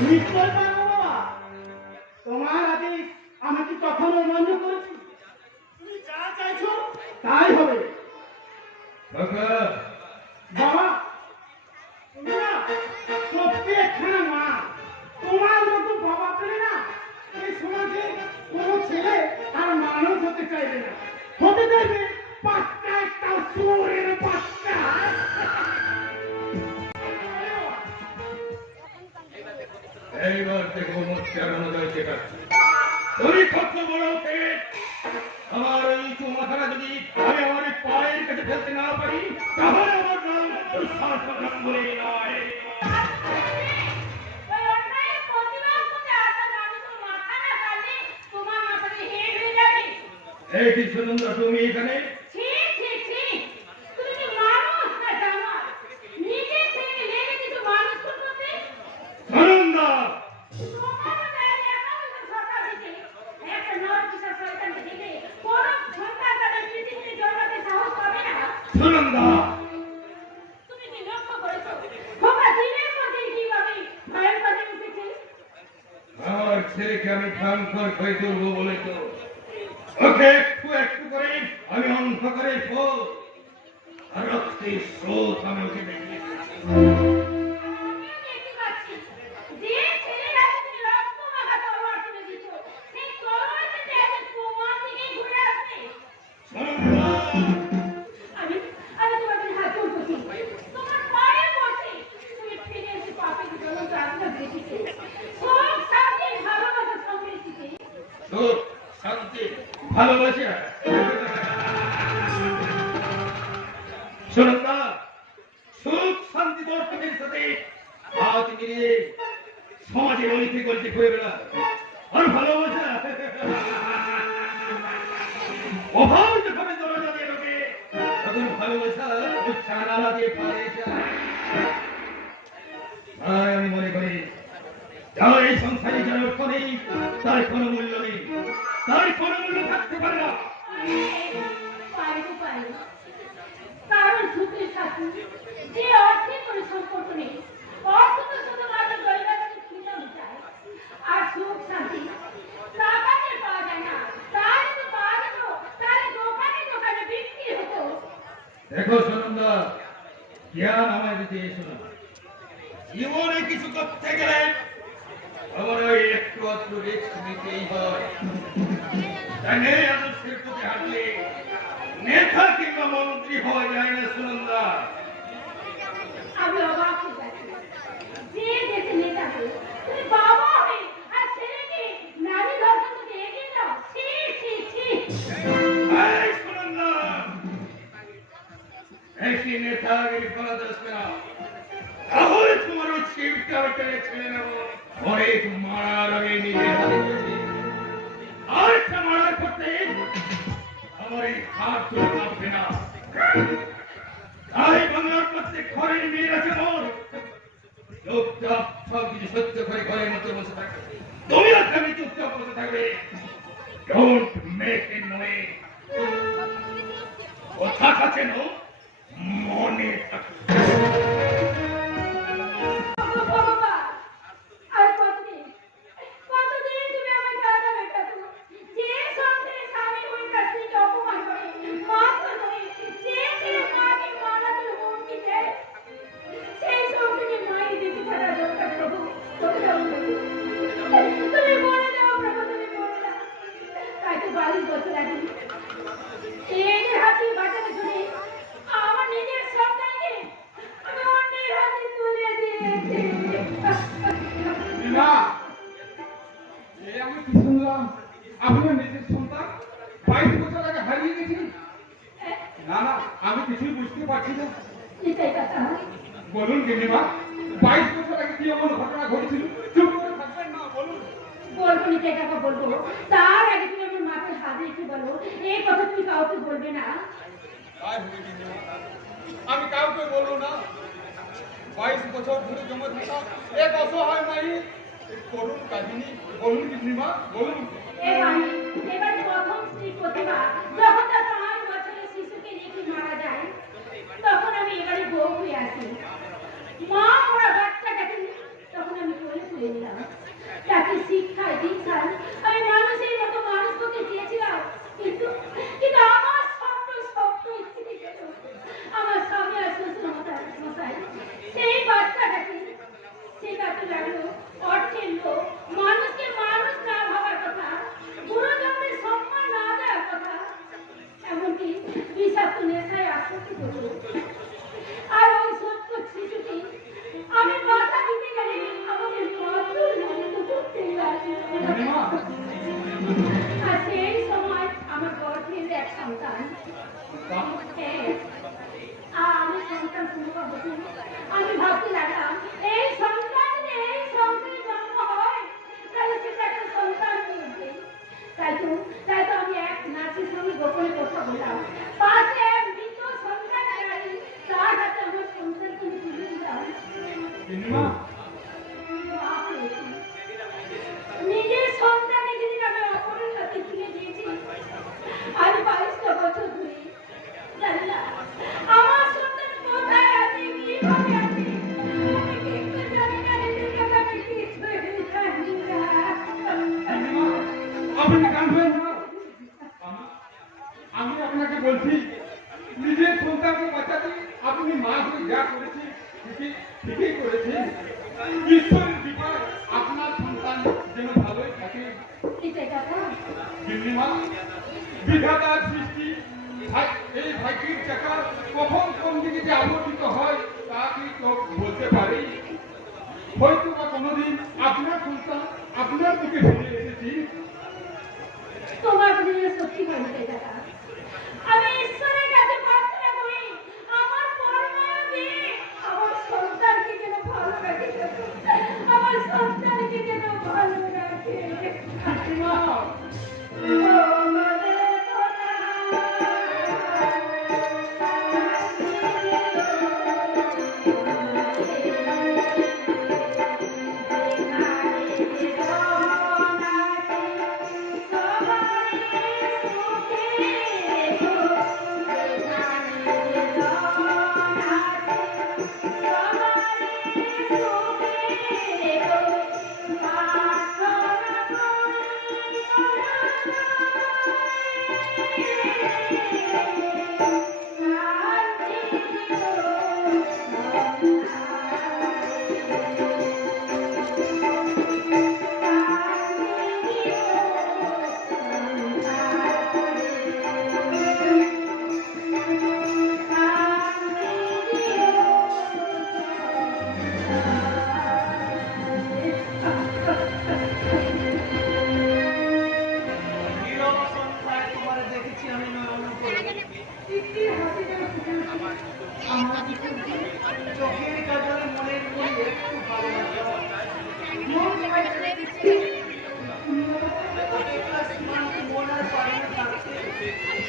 নিশ্চয় পারবো বাবা। তোমার আদেশ আমি কি কখনো অমান্য করেছি? তুমি যা চাইছো তাই হবে খোকা, বাবা। তুমি না সত্যি একখানা মা। তোমার মতো বাবা পেলে না এই সমাজে কোনো ছেলে আর মানুষ হতে চাইবে না, হতে চাইবে বাচ্চা, একটা শুয়োরের বাচ্চা। এইবার দেখো মোচ্চার অনুযায়ী শেখাচ্ছি। তুমি কত বড় ওকে আমার ওই উঁচু মাথাটা যদি আমি আমার এই পায়ের কাছে ফেলতে না পারি, তাহলে আমার নাম দুঃসাহস বলে নয়। ওই অন্যায়ের প্রতিবাদ করতে আসা আমি তো মাথা না কাটলে তোমার মাথাটা হেড হয়ে যাবে। এই কি সুন্দর তুমি এখানে? ছি ছি ছি, তুমি কি মানুষ না জানোয়ার? নিজে ছেলে লেগে কিছু মানুষ করতে সুনন্দা, তোমার গায়ে একান্ত সরকার দিতে একটা নরকিশোর সন্তানকে দিতে কোন সন্তান তাদের পৃথিবীতে জন্মাতে সাহস পাবে না। সুনন্দা, তুমি কি লক্ষ্য করেছো খোকা দিনের পর দিন কিভাবে মায়ের কাছে উঠেছে? আমার ছেলেকে আমি ভয়ঙ্কর করে তুলবো বলে তো ওকে একটু একটু করে আমি অন্ধকারের পথ আর রক্তের স্রোত আমি ওকে দেখিয়েছি। আমিও দেখতে পাচ্ছি যে ছেলের হাতে তুমি রক্ত মাখা তলোয়ার তুলে দিচ্ছ, সেই তলোয়ারটা যে এখন তোমার দিকেই ঘুরে আসবে। সুনন্দা, আমি আমি তোমার কাছে হাত জোড় করছি, তোমার পায়ে পড়ছি, তুমি ফিরে এসে পাপের জ্বলন্ত আত্মা দেখেছে সুখ শান্তি ভালোবাসা সমৃদ্ধিতে। সুখ শান্তি ভালোবাসা। সুনন্দা, সুখ শান্তি দর্শকের সাথে হাত মিলিয়ে সমাজের অলিতে গলিতে ঘুরে বেড়া আর ভালোবাসা অভাব যখন দরজা দিয়ে ঢোকে তখন ভালোবাসা ওই জানালা দিয়ে পালিয়ে যায়। তাই আমি মনে করি যার এই সংসারে যার অর্থ নেই তার কোনো মূল্য নেই, তার কোনো মূল্য থাকতে পারে না। পারে তো পারে, কারণ সুখের সাথে যে অর্থের কোনো সম্পর্ক নেই। অর্থ তো শুধুমাত্র দৈবাৎমিক খিদা মেটায়। আর সুখ শান্তি টাকাতে পাওয়া যায় না। তাই তো পাওয়া যেত, তাহলে দোকানে দোকানে বিক্রি হতো। দেখো সুনন্দা, জ্ঞান আমায় দিতে এসো না। জীবনে কিছু করতে গেলে আমার ওই একটু আধটু রিস্ক নিতেই হয়। তাই নেই আদর্শের প্রতি হাঁটলে নেতা কিংবা মন্ত্রী হওয়া যায় না সুনন্দা। আমি অবাক হয়ে যাচ্ছি। যে দেশে নেতাকে তুমি বাবা হবে আর ছেলেকে নারী ধর্ষণ থেকে এগিয়ে দাও। ছি ছি ছি। এই সুনন্দা, বেশি নেতাগিরি করা যাচ্ছে না, তাহলে তোমার ওই শিবটা টেনে ছেড়ে নেব। অনেক মারার আগে নিজের হাতে করেছি, আরেকটা মারার করতে আমার এই হাত তুলে কাঁপবে না। তাই বাংলার প্রত্যেক ঘরের মেয়েরা যেমন চুপচাপ সব কিছু সহ্য করে ঘরের মধ্যে বসে থাকবে, তুমিও তেমনি চুপচাপ বসে থাকবে। ডোন্ট মেক ইট নয়। কথা কাছে নো, মনে থাকে। বাবা, আর কতদিন কতদিন তুমি আমাকে আলাদা থাকো? যে সংসারে স্বামী হয়ে তার স্ত্রীকে অপমান করে, মারধর করে, যে ছেলে মাকে মারা করে হুমকি দেয়, সেই সংসারে মায়ের বেঁচে থাকা দরকার। প্রভু তুমি বলে দাও প্রভু, তুমি বলে দাও। তাই তো 22 বছর আগে এদের হাতে বাঁচাতে ধরে আমার নিজের সন্তানকে আমি অন্যের হাতে তুলে দিয়েছি। না, এই আমি কি শুনলাম? আপনার নিজের সন্তান 22 বছর আগে হারিয়ে গেছেন? না না, আমি কিছুই বুঝতে পারছি না। নিতাই কাকা, বলুন গিন্নিমা, 22 বছর আগে কি এমন ঘটনা ঘটেছিল? চুপ করে থাকবেন না, বলুন। বলবো নিতাই কাকা, বলবো। তার আগে তুমি আমার মাথায় হাত রেখে বলো, এই কথা তুমি কাউকে বলবে না। তাই হবে গিন্নিমা, আমি কাউকে বলবো না। 22 বছর ধরে জমে থাকা এক অসহায় মায়ের এই করুণ কাহিনী বলুন গিন্নিমা, বলুন। এবার প্রথম স্ত্রী প্রতিভা যখন তার 5 বছরের শিশুকে রেখে মারা যায়, তখন আমি এবারে বউ হয়ে আসি। মা ওরা বাচ্চাটাকে তখন আমি কোলে তুলে নিলাম। তাকে শিক্ষায় দীক্ষায় আমি মানুষের মতো মানুষ হতে চেয়েছিলাম, কিন্তু কিন্তু আমার স্বপ্ন স্থিতি গেল। আমার স্বামী আর শ্বশুর মশাই সেই বাচ্চাটাকে শেখাতে লাগলো অর্থের লোভ, মানুষকে মানুষ না ভাবার কথা, গুরুজনদের সম্মান না দেওয়ার কথা, এমনকি বিষাক্ত নেশায় আসক্তি করলো। আর ওই ছোট্ট শিশুটি আমি কথা দিতে গেলে আমাদের মাতৃ মনে করতে লাগে। গিন্নিমা, আর সেই সময় আমার গর্ভের এক সন্তান। হ্যাঁ, আর আমি সন্তান শুনবো বসে আমি ভাবতে লাগলাম, এই সন্তান যদি এই সংসারে জন্ম হয় তাহলে সেটা একটা সন্তান করবে। তাই তো আমি এক নার্সের সঙ্গে গোপনে কথা বললাম। পাশে এক মৃত সন্তান নারী, তার হাতে আমার সন্তানকে আমি তুলে দিলাম। গিন্নিমা, মা হয়েছি। নিজের সন্তানকে যেদিন আমি অপরের হাতে তুলে দিয়েছি, আজ 22টা বছর ধরে জানি না আমার সন্তান কোথায় আছে, কিভাবে আছে, আমি কিন্তু জানি না। নিজের কথা আমি কিছুই জানি না। গিন্নিমা, আপনি কান হয়ে না। আমি আপনাকে বলছি, নিজের সন্তানকে বাঁচাতে আপনি মা হয়ে যা করেছেন ঠিকই করেছেন। ঈশ্বরের কৃপায় আপনার সন্তান যেন ভালোই থাকে। এটাই কথা। গিন্নিমা, বিধাতার সৃষ্টি এই ভাগ্যের চাকা কখন কোন দিকে যে আবর্তিত হয় তা কি কেউ বলতে পারে? হয়তো বা কোনোদিন আপনার সন্তান আপনার দিকে ফিরে এসেছি। তোমার কথা যেন সত্যি হয় না দাদা। আমি ঈশ্বরের কাছে প্রার্থনা করি, আমার পরমায়ু দিয়ে আমার সন্তানকে যেন ভালো রাখে, আমার সন্তানকে যেন ভালো রাখে। গিন্নিমা, সবাই সুখে রেখো,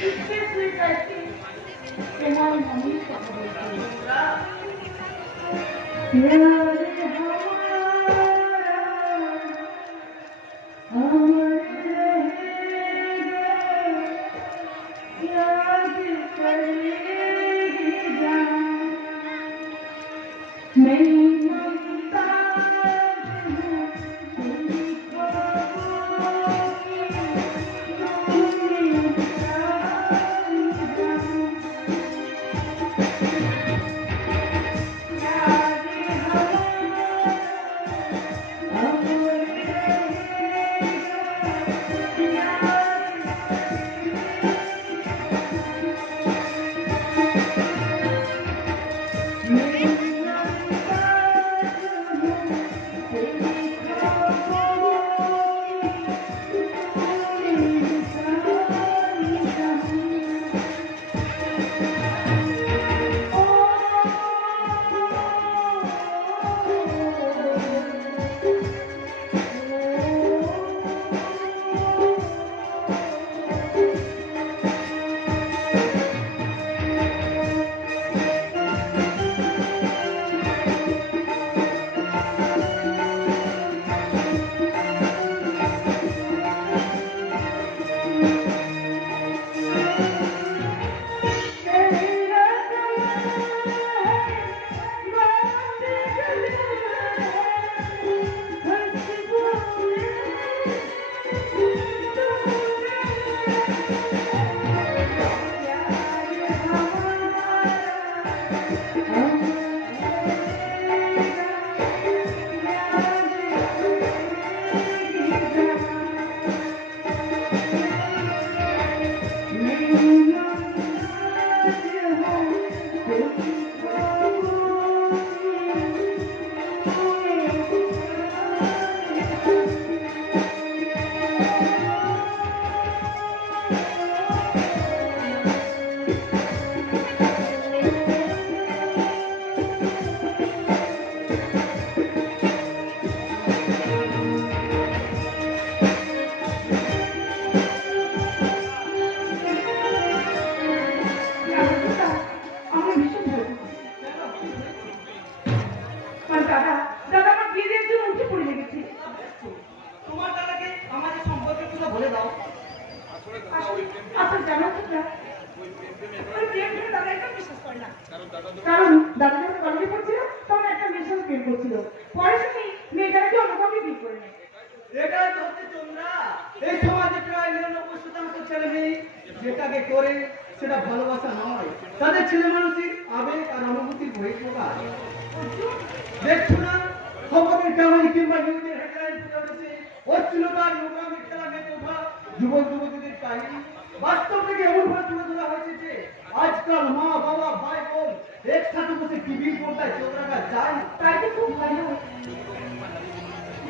ইচ্ছে শুয়ে থাকতে তোমার মনের কথা বলতে। প্যার हमारा अमर रहेगा, याद करेगी जान। मैं मुमताज हूँ तेरी ख्वाबों की, तू मेरी सारी जान। याद हमारा अमर তোমার দাদাকে আমাদের সম্পর্কে পুরো বলে দাও। আচ্ছা জানো তো না ওই প্রেম করে দাদা একদম বিশ্বাস করে না, কারণ দাদা যখন কলেজে পড়ছিল তখন একটা মেয়ের সাথে প্রেম করছিল, পরে শুনি মেয়েটাকে অন্য কাউকে বিয়ে করে নেয়। এটাই তো হচ্ছে তোমরা। এই সমাজে প্রায় 99% ছেলে মেয়ে যেটাকে করে সেটা ভালোবাসা নয়, তাদের ছেলে মানুষের আবেগ আর অনুভূতির বহিঃপ্রকাশ। দেখছো না খবরের কাগজে কিংবা নিউজের হেডলাইন তুলে উঠেছে অশ্লীলতা নোংরামি খেলা মেতে ওঠা যুবক যুবতীদের কাহিনী। বাস্তব থেকে এমনভাবে তুলে ধরা হয়েছে যে আজকাল মা বাবা ভাই বোন একসাথে বসে টিভির পর্দায় চোখ রাখা যায় না। তাই তো খুব ভালো হয়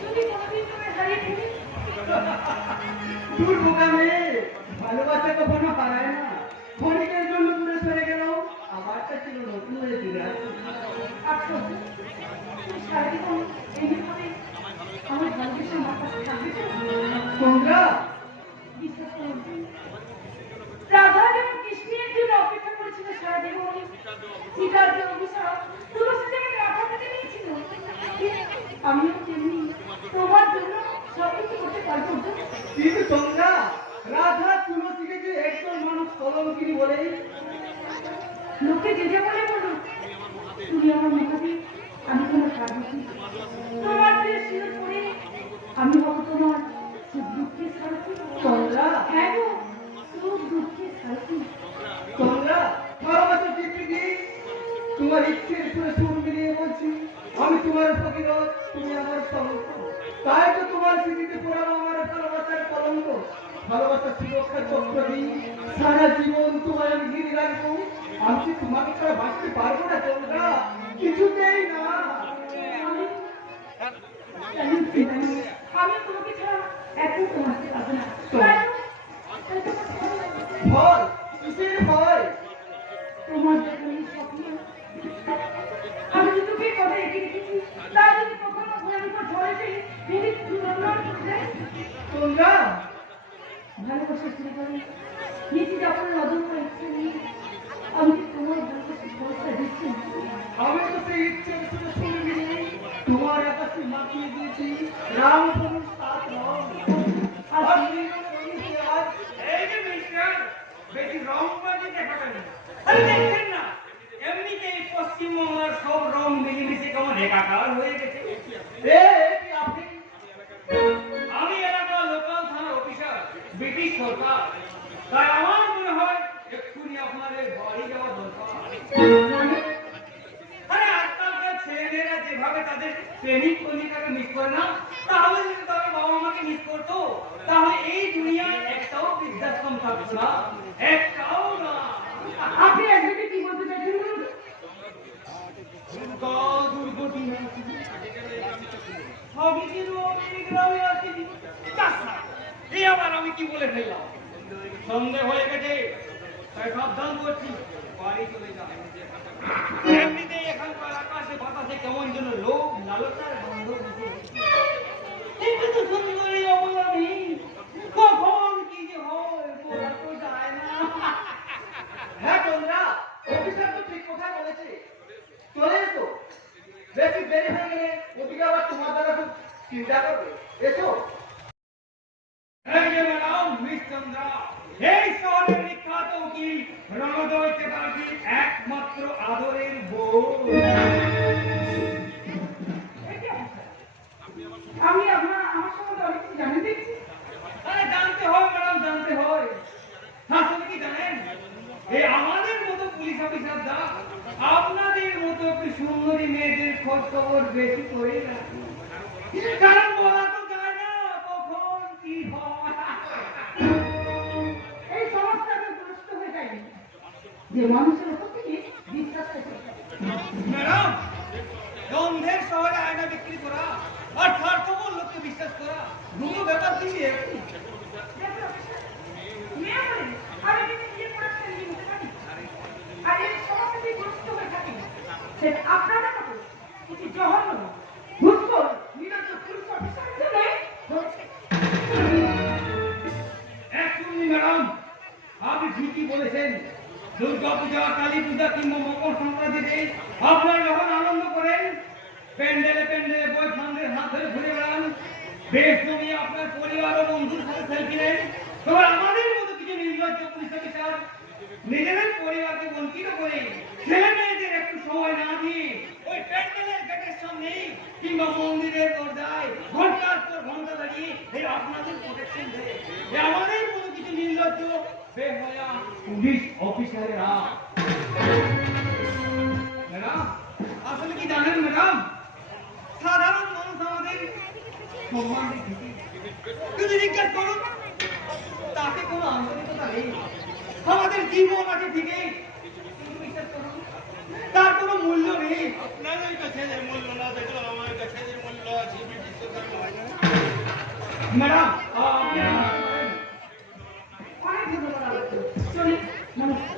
যদি কোনোদিন তুমি হারিয়ে ফেলি। দূর বোকা মেয়ে, ভালোবাসা কখনো হারায় না। ক্ষণিকের জন্য দূরে সরে গেল, আবারটা ছিল নতুন হয়ে ফিরে আসছে। আচ্ছা তুমি সারা জীবন এইভাবে আমার ভালোবেসে আমার কাছে থাকবে তো? তোমরা বিশ্বাস করুন, রাধা যেমন কৃষ্ণের জন্য অপেক্ষা করেছিল সারা জীবন, সীতার যে অভিশাপ তুলসী যেমন রাধা পেতে নিয়েছিল, ঠিক আমিও তেমনি তোমার জন্য সব কিছু করতে পারবো। কিন্তু তোমরা রাধা তুলসীকে যে একজন মানুষ কলঙ্কিনী বলেই লোকে যে যে বলে বলুক, তুমি আমার মহাদেব, আমি তোমার পার্বতী, তোমার প্রিয় শির পরে আমি হবো তোমার সুখ দুঃখের সারথি। তোমরা হ্যাঁ গো, সুখ দুঃখের সারথি। তোমরা ভালোবাসা টিপি তোমার ইচ্ছের সুরে সুর মিলিয়ে বলছি আমি তোমার ভগীরথ, তুমি আমার কলঙ্ক। তাই তো তোমার স্মৃতিতে পড়ানো আমার ভালোবাসার কলঙ্ক। ভালোবাসার সুরক্ষা চক্র দিই, সারা জীবন তোমার আমি ঘিরে রাখবো। আমি কি তোমাকে ছাড়া বাঁচতে পারবো না তোমরা? কিছুতেই না। আমি তোমাকে ছাড়া এখন তোমাকে পাবো না। ভয় কিসের ভয়? তোমার যখন এই স্বপ্ন আমি যে তোকে কথা এঁকে রেখেছি, তা যদি কখনো ঘরের উপর ঝরে যায়, যদি দুর্ঘটনা ঘটে যায়। তোমরা ভালোবাসা শুরু করে নিজে যখন অদম্য ইচ্ছে নিয়ে আমি কি তোমার ভালোবাসার ভরসা দিচ্ছি না? আমি তো সেই ইচ্ছে শুনে শুনিনি, তোমার আকাশে মাখিয়ে দিয়েছি রাম পুরুষ সাত রং। আর এই যে মিস্টার, বেশি রংবাজি দেখাবেন না। আরে দেখছেন না, এমনিতেই পশ্চিমবঙ্গের সব রং মিলেমিশে কেমন একাকার হয়ে গেছে। কি আপনি? আমি এলাকার লোকাল থানার অফিসার, ব্রিটিশ সরকার। তাই আমার মনে হয় এক্ষুনি আপনাদের বাড়ি যাওয়া দরকার। মানে আরে আজকালকার ছেলেমেয়েরা যেভাবে তাদের প্রেমিক প্রেমিকাকে মিস করে না, তাহলে যদি তাদের বাবা মাকে মিস করতো, তাহলে এই দুনিয়ায় একটাও বৃদ্ধাশ্রম থাকতো না, একটাও না। আপনি একদিকে কি বলতে চাইছেন বলুন তো? দুর্গতি গ্রামে আছি। এই আবার আমি কি বলে ফেললাম? সন্দেহ হয়ে গেছে, তাই সাবধান করছি, বাড়ি চলে যাও। এমনিতেই এখানকার আকাশে বাতাসে কেমন যেন লোভ লালসার গন্ধ উঠে। কিন্তু তো সুন্দরী অবলামি, কখন কি যে হয় বলা তো যায় না। হ্যাঁ চন্দ্রা, অফিসার তো ঠিক কথা বলেছে। চলে এসো, বেশি দেরি হয়ে গেলে ওদিকে আবার তোমার দ্বারা খুব চিন্তা করবে। এসো। এই যে ম্যাডাম মিস চন্দ্রা, এই শহরের বিখ্যাত উকিল রণদয় চ্যাটার্জির একমাত্র আদরের বউ। আমি আমার সম্বন্ধে অনেক কিছু জানি দেখছি। আরে জানতে হয় ম্যাডাম, জানতে হয়। আসলে কি জানেন, এই আমাদের মতো পুলিশ অফিসাররা আপনাদের মতো একটু সুন্দরী মেয়েদের খোঁজ খবর বেশি করে রাখি। কারণ বলা তো যায় না কখন কি হয়। এই সমস্যাটা গ্রস্ত হয়ে যায় যে মানুষের উপর থেকে বিশ্বাস করতে হয়। ম্যাডাম, গন্ধের শহরে আয়না বিক্রি করা আর স্বার্থপর লোককে বিশ্বাস করা দুটো ব্যাপার কিন্তু একই। মেয়ে বলে, আমি যদি বিয়ে করে একটা নিয়ে নিতে পারি, আর এই সমস্যা যদি গ্রস্ত হয়ে থাকে, সেটা আপনারা মতো কিছু জঘন্য ঘুষখোর নিরঞ্জন পুলিশ অফিসারের জন্যই হয়েছে। একদমই ম্যাডাম, আপনি ঠিকই বলেছেন। দুর্গা পূজা, কালী পূজা কিংবা মকর সংক্রান্তিতে আপনারা যখন আনন্দ করেন, প্যান্ডেলে প্যান্ডেলে বয়ফ্রেন্ডের হাত ধরে ঘুরে বেড়ান, বেশ জমিয়ে আপনার পরিবার ও বন্ধুর সাথে সেলফি নেন, তবে আমাদের মতো কিছু নির্লজ্জ পুলিশ অফিসার নিজেদের পরিবারকে বঞ্চিত করে ছেলে মেয়েদের একটু সময় না দিয়ে ওই প্যান্ডেলের গেটের সামনে কিংবা মন্দিরের দরজায় ঘন্টার পর ঘন্টা দাঁড়িয়ে এই আপনাদের প্রোটেকশন দেয়। এই আমাদের মতো কিছু নির্লজ্জ বেহয়া পুলিশ অফিসারেরা। ম্যাডাম, আসলে কি জানেন ম্যাডাম, সাধারণ মানুষ আমাদের সম্মান দিচ্ছে, যদি জিজ্ঞাসা করুন তাতে কোনো আন্তরিকতা নেই। আমাদের জীবন আছে ঠিকই, কিন্তু বিশ্বাস করুন তার কোনো মূল্য নেই। আপনাদের কাছে যে মূল্য না দেখলো আমার কাছে যে মূল্য আছে ব্রিটিশ সরকার নয় না। ম্যাডাম, আপনি আমার করেন। অনেক ধন্যবাদ আপনাকে। চলি, নমস্কার।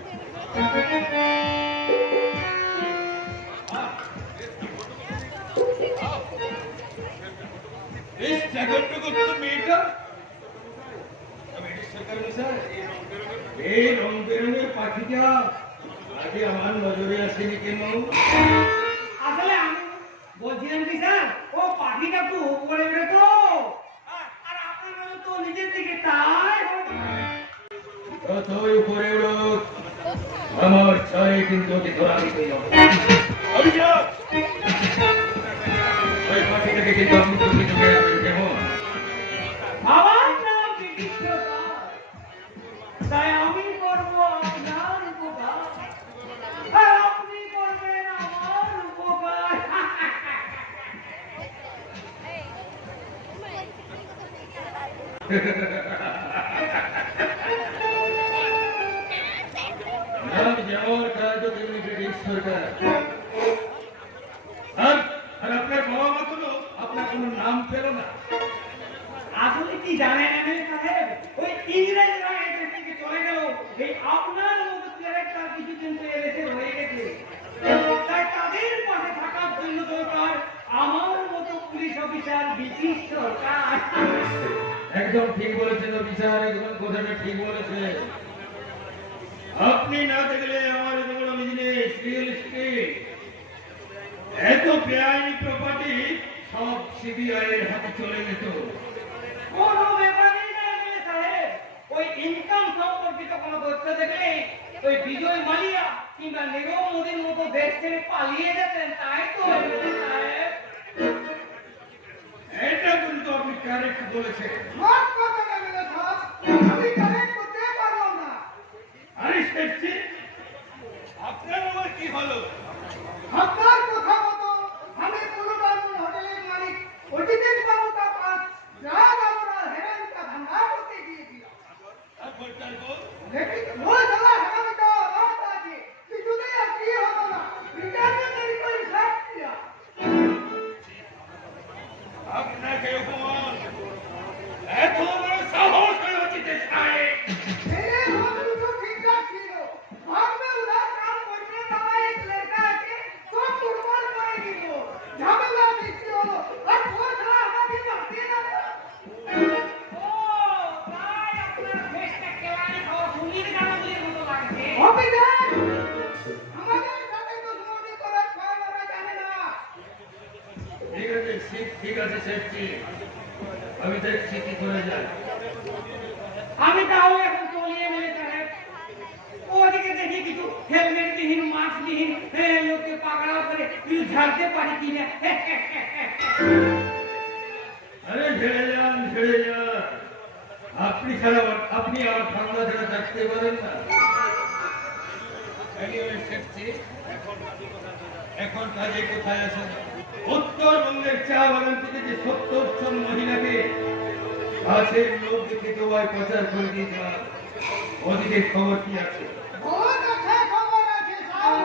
এই জায়গাটুকু তো মেয়েটা ব্রিটিশ সরকার স্যার, এই রং বেরঙের পাখিটা আগে আমার নজরে আসেনি কেন? আসলে আমি বলছিলাম কি স্যার, ও পাখিটা একটু উপরে উঠে তো, আর আপনারা তো নিজের দিকে তাই যতই উপরে উড়ুক আমার চাই কিন্তু ওকে ধরা দিতে হবে। অভিযোগ ওই পাখিটাকে কিন্তু আপনি চোখে চোখে রাখবেন কেমন? আমার নাম ব্রিটিশ সরকার, তাই আমি করবো আপনার উপকার, আর আপনি করবেন আমার উপকার। আমি যাওয়ার কাজ তেমনি ব্রিটিশ সরকার। আর আর আপনার বাবা মা তো আপনার কোনো নাম পেল না। আসলে কি জানেন এমএলএ সাহেব, ওই ইংরেজরা এই দেশ থেকে চলে গেল, এই আপনার মতো ক্যারেক্টার কিছুদিন তো এদেশে রয়ে গেছে, তাই তাদের পাশে থাকার জন্য দরকার আমার মতো পুলিশ অফিসার ব্রিটিশ সরকার। এক একদম ঠিক বলেছেন অফিসার, একদম কথাটা ঠিক বলেছে। আপনি না দেখলে আমার এত বড় বিজনেস রিয়েল এস্টেট, এত বেআইনি প্রপার্টি সব সিবিআই এর হাতে চলে যেত। কোনো ব্যাপারই না এমএলএ সাহেব, ওই ইনকাম সম্পর্কিত কোনো তথ্য দেখলে ওই বিজয় মালিয়া কিংবা নীরব মোদীর মতো দেশ ছেড়ে পালিয়ে যেতেন, তাই তো এমএলএ সাহেব। এটা কিন্তু আপনি কারেক্ট বলেছেন। মাফ করবেন এমএলএ সাহেব, আমি কারেক্ট করতে পারবো না। আরে শেঠজি, আপনার আবার কি হলো? আপনার কথা মতো আমি পুরো ডায়মন্ড হোটেলের মালিক অজিতেশ বাবুর কাছে যা আমরা হেরানটা ভাঙা করতে গিয়েছিলাম। लेकिन वो जगह हमें तो रात आजी কিছুতে আর কি হলো না, রিটার্নের রিকোয়েস্ট কিয়া। আপনাকে অপমান, এত বড় সাহস হয়ে উচিতে সাহেব। मेरे लोग तो ठीक ठाक ছিল, बाद में उधर काम करने वाला एक लड़का आके सब तोड़फोड़ করে দিল, ঝামেলা সৃষ্টি হলো, আর वो साला আমাকে মারতে লাগলো। ও তাই আপনার ফেসটা কেলানি খাওয়া মুনির গানাগুলির মতো লাগছে। অফিসার, আমাদের সাথে দুশ্মনী করার ভয় ওরা জানে না। ঠিক আছে শেঠজি, আমি দেখছি কি করে যাই। আমি তাহলে এখন চলি এমএলএ সাহেব। ওদিকে দেখি কিছু হেলমেট বিহীন মাস্ক বিহীন লোককে পাকড়াও করে ঝাড়তে পারি কিনা। আরে ঝেড়ে যান, ঝেড়ে যান। আপনি ছাড়া আপনি আমার ঠান্ডা ছাড়া থাকতে পারেন না। Anyway, শেঠজি, এখন কাজে কোথায় আছেন? উত্তরবঙ্গের চা বাগান থেকে যে 70 জন মহিলাকে গাছের লোক দেখে দোয়ায় পাচার করে দিয়েছিলাম, ওদিকে খবর কি আছে? बहुत अच्छा खबर আছে স্যার।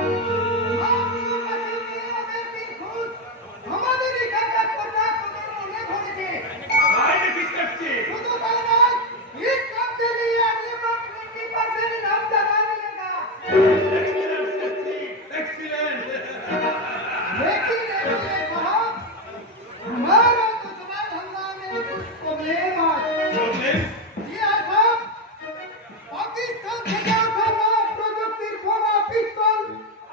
আপনার কাছে নিয়ে আমাদের নিখুঁত আমাদের এখানকার কথা খবর মনে ধরেছে। তাই নাকি শেঠজি? শুধু তাই নয়, इस काम के लिए अग्रिम 20% इनाम जमा मिलेगा। Excellent, শেঠজি, excellent। लेकिन एमएलए साहब, हमारा दूसरा धंधा में कुछ प्रॉब्लम है। Problem? जी हाँ साहब, पाकिस्तान से क्या करना प्रोजेक्ट फोना पिस्तौल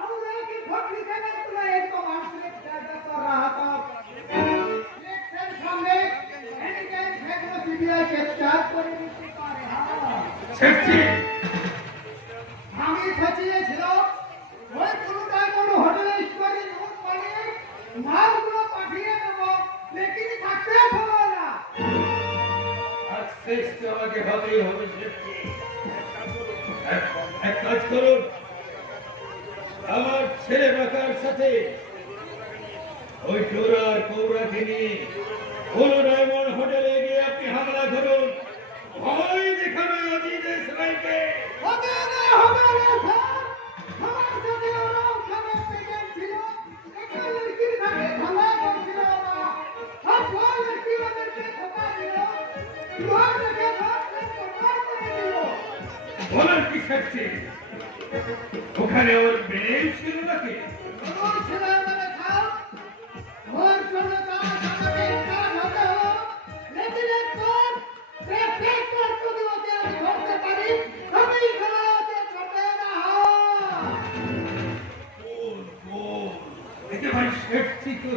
और एक फटली से मैं एक तो मार्केट ज्यादा कर रहा था। इलेक्शन सामने एनी टाइम फेंकना सीबीआई के चार्ज पर नहीं पा रहा। শেঠজি, আমি সাজিয়ে ছিল ওই পুরো ডায়মন্ড হোটেলে স্টোরি নোট বানিয়ে মালগুলো পাঠিয়ে দেবো, লেকিন থাকতে হলো না। আজ শেষ তো আমাকে হবেই হবে শেঠজি। এক কাজ করুন, আমার ছেলে বাকার সাথে ওই চোরার কৌরাকে নিয়ে হলো ডায়মন্ড হোটেলে গিয়ে আপনি হামলা করুন। ভয় দেখাবে অজিতেশ রায়কে। হবে না স্যার, আমার সাথে ওরা ওখানে প্রেজেন্ট ছিল, একটা লড়কির সাথে ঝগড়া করছিল ওরা, আর ওই লড়কি ওদেরকে ধোকা দিল, লোহার রেখে সব প্রমাণ করে দিল। বলার কি শেঠজি? ওখানে ওর মেয়ে ছিল নাকি? ওর ছেলে মানে সাহেব, ওর জন্য তার আমাকে ইনকার হতে হলো, লেকিন একবার প্রেফেক্ট করে যদি ওকে আমি ধরতে পারি, তবে এই খেলা ওকে চলবে না। একেবারে শেঠজি তো।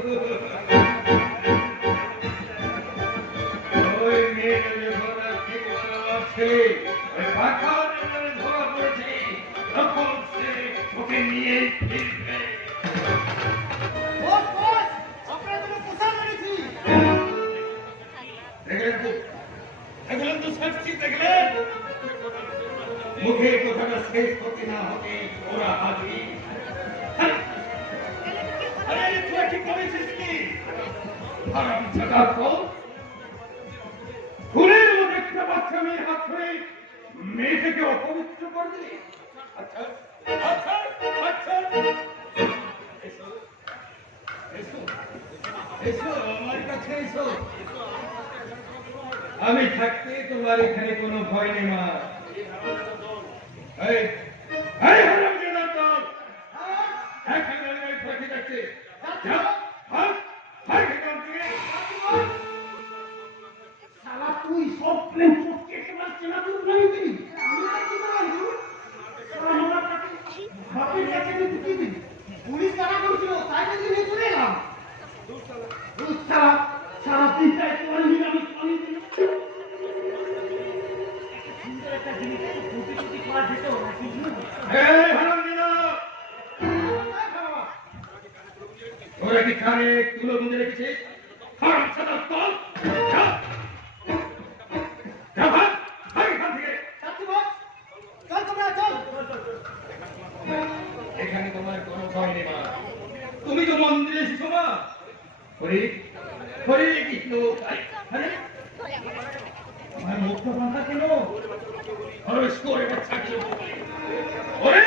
ওই মেয়েটা যখন আর ঠিক আছে, ওই পাখার এবারে ধরা পড়েছে, তখন সে ওকে নিয়েই ফিরবে। বস আপনারা তুমি পোষা মেরেছি। দেখলেন তো শেঠজি, দেখলেন? মুখে কথাটা শেষ হতে না হতে ওরা হাজির। আরে তুই ঠিক করেছিস কি? হারাম জায়গা তো ফুলের মধ্যে একটা বাচ্চা মেয়ের হাত ধরে মেয়েটাকে অপবিত্র করে দিলি। আচ্ছা আচ্ছা আচ্ছা, এসো এসো এসো আমার কাছে এসো। আমি থাকতে তোমার এখানে কোনো ভয় নেই মা। এই এই হারামজাদার দল, এখানে ওই ফাঁকি যাচ্ছে। যা, হাট, হাট এখান থেকে। শালা তুই সব প্লেন চটকে তোমার চেনা তো নাই দিই আমি আর কি করলাম হুজুর? আমার কাছে বাপের কাছে কিন্তু কি দিই পুলিশ তারা করেছিল তাই যদি নিয়ে চলে এলাম সারা সারা দিনটাই তোমার নিয়ে আমি পানি দিই সুন্দর একটা জিনিস ফুটি ফুটি করা যেত নাকি এই হারামজাদা! তোরা কি কানে তুলো গুঁজে রেখেছিস? হারামজাদার দল! যা! যা ভাগ! ভাগ এখান থেকে! যাচ্ছি বস চল তোমরা চল এখানে তোমার কোনো ভয় নেই মা। তুমি তো মন্দিরে এসেছো মা। হরি হরি কি তো আরে আমার মুখটা বাঁধা কেন খরচ করে বাচ্চা কি ওরে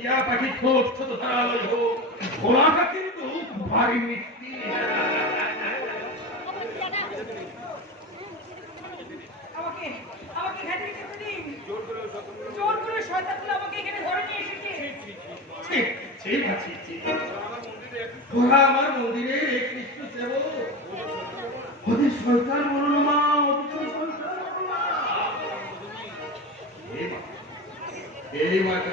ইয়া পাখি ছোট ছোট তারালয় হোক ওরাটা কিন্তু ভারী মিষ্টি আমাকে আমাকে এখান থেকে যেতে দিন। জোর করে শয়তানগুলো আমাকে এখানে ধরে নিয়ে এসেছে। ঠিক ঠিক আছে ঠিক তোরা আমার মন্দিরের এক কৃষ্ণ সেবক ওদের শয়তান বলো না মা ওদের শয়তান বলো না। এই মাকে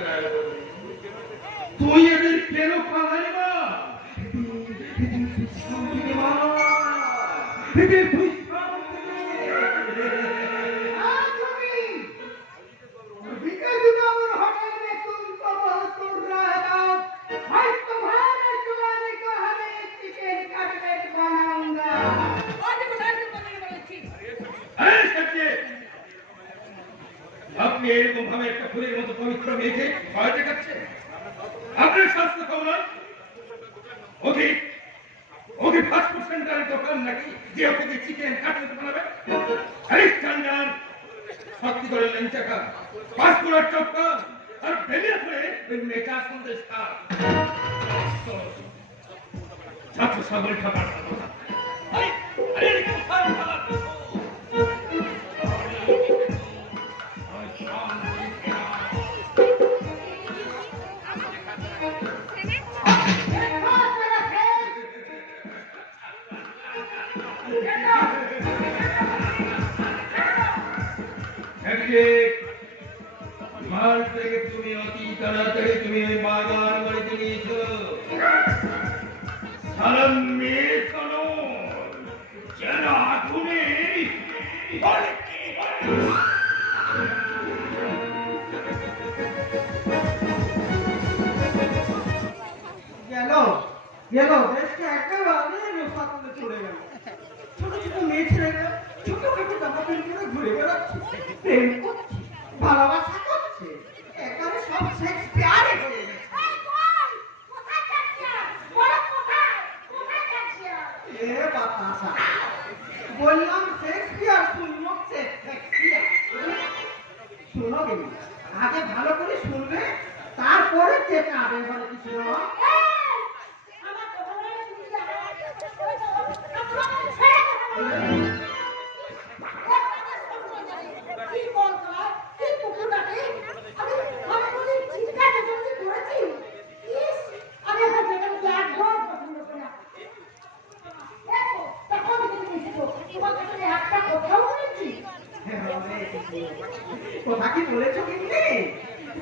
তুই এদের কেন খাওয়াই মা এদের তুই আর তুমি বিকেল দুটো আমার হোটেল में तुमको बहुत दूर रहना भाई तुम्हारे जुगाने को हमें चिकन कटलेट बनाऊंगा আজ কোথায় তোমাকে বলেছি? এই সত্যি আপনি এরকম ভাবে একটা ফুলের মতো পবিত্র মেয়েকে ভয় দেখাচ্ছে আপনার স্বাস্থ্য কেমন ওকে ওকে ফাস্টফুড সেন্টারের দোকান নাকি যে ওকে চিকেন কাটলেট বানাবে এই স্ট্যান্ডার্ড সত্যি করে লেঞ্চা খা ফাস্টফুড আর চপকা আর বেরিয়ে করে ওই মেটা সন্দেশ খা ছাত্র সাগর খাবার আরে আরে কোথায় খাবার মাল থেকে তুমি অতি তাড়াতাড়ি তুমি ওই বাগান বাড়িতে নিয়েছ সালাম মেয়ে কেন যেন আগুনে গেল গেল দেশটা একেবারে রসাতলে চলে গেল ছোট ছোট মেয়ে ছেলেরা ছোট ছোট জামা প্যান্ট পরে ঘুরে বেড়াচ্ছে প্রেম করছে ভালোবাসা করছে একেবারে সব শেক্সপিয়ারে হয়ে গেছে এ বাতাসা বললাম শেক্সপিয়ার শুনলো শেক্সপিয়ার শোনো গেলি আগে ভালো করে শুনবে তারপরে চেপে আবে বলে কিছু না কথা কি বলেছো কিন্তু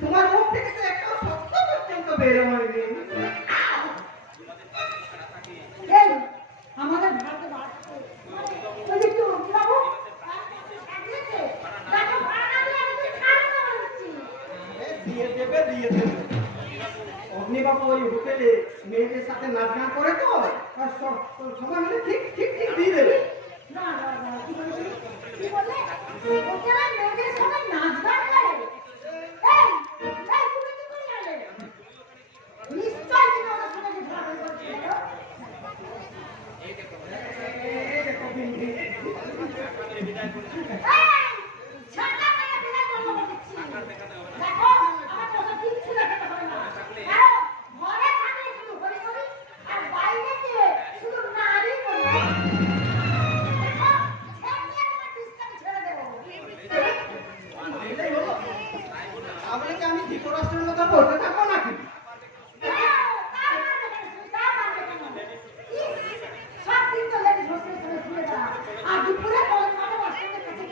তোমার মুখ থেকে তো একটা শব্দ পর্যন্ত বের হয়নি আমাদের ভারতে বাড়ছে ওই যে একটু বাবু দিয়ে দেবে অগ্নিবাবু ওই হোটেলে মেয়েদের সাথে নাচ গান করে তো আর সবাই মিলে ঠিক ঠিক ঠিক দিয়ে দেবে না না না কি বললি কি বললে ওকে আর মেয়েদের সবাই নাচ গান করে এই এই তুমি কি করে জানলে নিশ্চয় তুমি ওদের সঙ্গে ঝগড়া করছিলে এই দেখো বিন্দি ছাতা মেয়ে বিনা করবো বলছি দেখো আমার তো ওসব কিচ্ছু দেখাতে হবে না কারণ ঘরে থাকলে শুধু হরি হরি আর বাইরে গিয়ে শুধু নারী বলি দেখো ছেড়ে তোমার ডিস্টার্ব ছেড়ে দেবো এটাই হলো তাহলে কি আমি ধৃতরাষ্ট্রের মতো বলতে থাকবো নাকি সব দিন তো লেডিস হোস্টেল ঘুরে বেড়া আর দুপুরে কলেজ মাঠে মাস্টারদের কাছে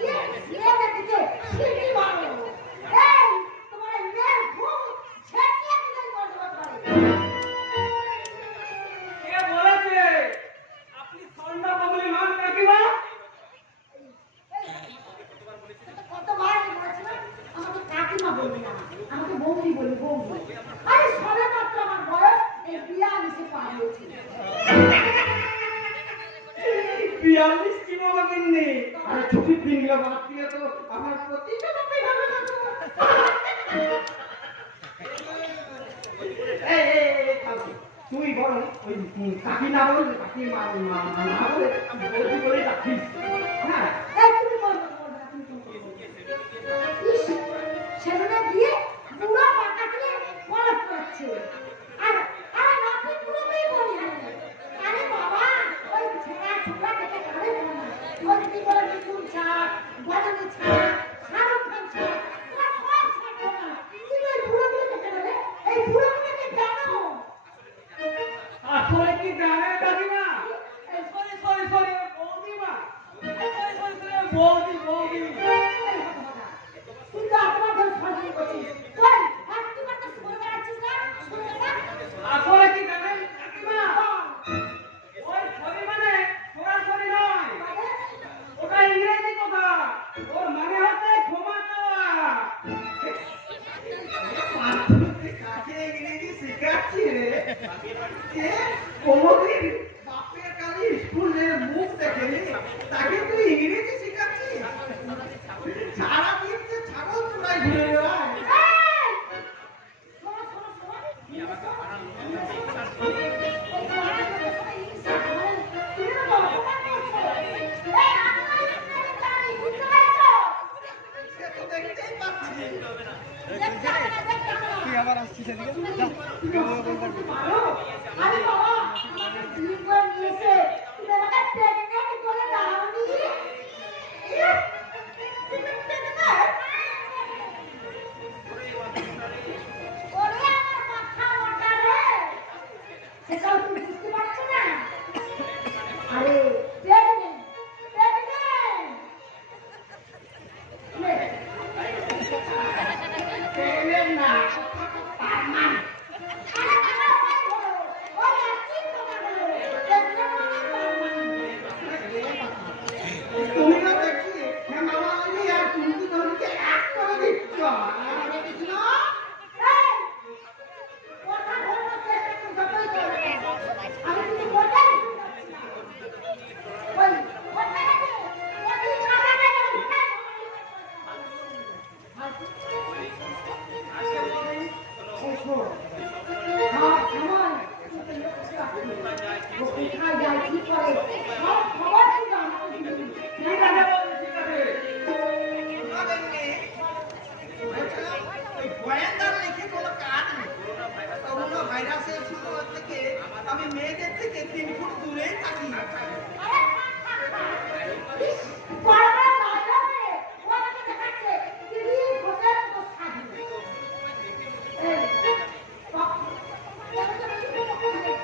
বলবে না, আমাকে বৌদি বলি, বৌদি। আরে সবে মাত্র আমার বয়স এই 42 পার হয়েছে। 42 কি বলো কিন্নি? আরে ছুটির দিনগুলো বাদ দিয়ে তো আমার প্রতিটা ব্যাপারে ভালো লাগতো। তুই বড় ওই কাকি না বলে কাকি মা না বলে বৌদি বলে ডাকিস। হ্যাঁ এই তুমি বলবে, বলবে না, তুমি বলবে। ইস, সেখানে গিয়ে বুড়ো পাকাকে বলদ করছে। আর আর নাতি বুড়োকেই বলি হারে। আরে বাবা, ওই ছেঁড়া ছোকরা থেকে কারে বল না। ওই কি বলে মিঠুন ছাড়, গজনী ছাড়, শাহরুখ খান ছাড়, ওরা সব ছাড়তো না। কিন্তু এই বুড়োগুলোকে কেন রে? এই বুড়োগুলোকে কেন? আসলে কি জানেন কাকিমা? সরি সরি সরি বৌদিমা, সরি বৌদি বৌদি। তুই তো আপনার ধরে সরাসরি করছিস। ওই, আর তুই মাত্র শুনে বেড়াচ্ছিস না? শুনে না? আসলে কি জানেন কাকিমা? ওই সরি মানে সরাসরি নয়, মানে? ওটা ইংরেজি কথা। ওর মানে হচ্ছে ক্ষমা চাওয়া। কাকে ইংরেজি শেখাচ্ছি রে? এ কোনোদিন বাপের কালি স্কুলের মুখ দেখেনি, তাকে তুই ইংরেজি শেখাচ্ছিস? সারাদিন যে ছাগল চূড়ায় ঘুরে বেড়ায়। এই! শোনো, শোনো, শোনো। এই মারা লোকের সবাই ইংলিশ শেখে, মানে তুমি না তো অপমান করছো। এই, আপনারা ইংরেজি জানি, বুঝতে পেরেছো? সে তো দেখতেই পাচ্ছি। দেখতে হবে না, দেখতে হবে না। তুই আবার আসছিস এদিকে? তুমি অপমান পারো? আরে বাবা, আমাকে বিয়ে করে নিয়েছে। তুমি আমাকে প্রেগনেন্ট করে দাওনি? ইয়ে! তুমি প্রেগনেন্ট? ওরে আমার মাথা মোটা রে! সেটাও তুমি বুঝতে পারছো না? আরে প্রেগনেন্ট, প্রেগনেন্ট! পেলেন না। তার মানে আরে বাবা, ওই বলো, ওই একই কথা বলো। প্রেগনেন্ট মানে তার মানে। তুমি না দেখছি মামা আমি আর তুমি ধরকে এক করে দিচ্ছ। আমি দেখি না? এই! কথা বলতে চেষ্টা করো, যতই করো। আমি কিন্তু মোটেই শুনতে পাচ্ছি না। ওই, কোথায় গেছে? ওই কাটা গেছে, কোথায়? এই শোন, সব সময় তোকে লক্ষ্য রাখবি। ও কোথায় যায়, কি করে, সব খবর কিন্তু আমাকে দিবি। ঠিক আছে বৌদি, ঠিক আছে। আমি মেয়েদের থেকে 3 ফুট দূরেই থাকি। আরে থাক, থাক, থাক। ইস, বড় বড় ডায়লগে ও আমাকে দেখাচ্ছে দিদি ভোটের মতো সাজি। এই,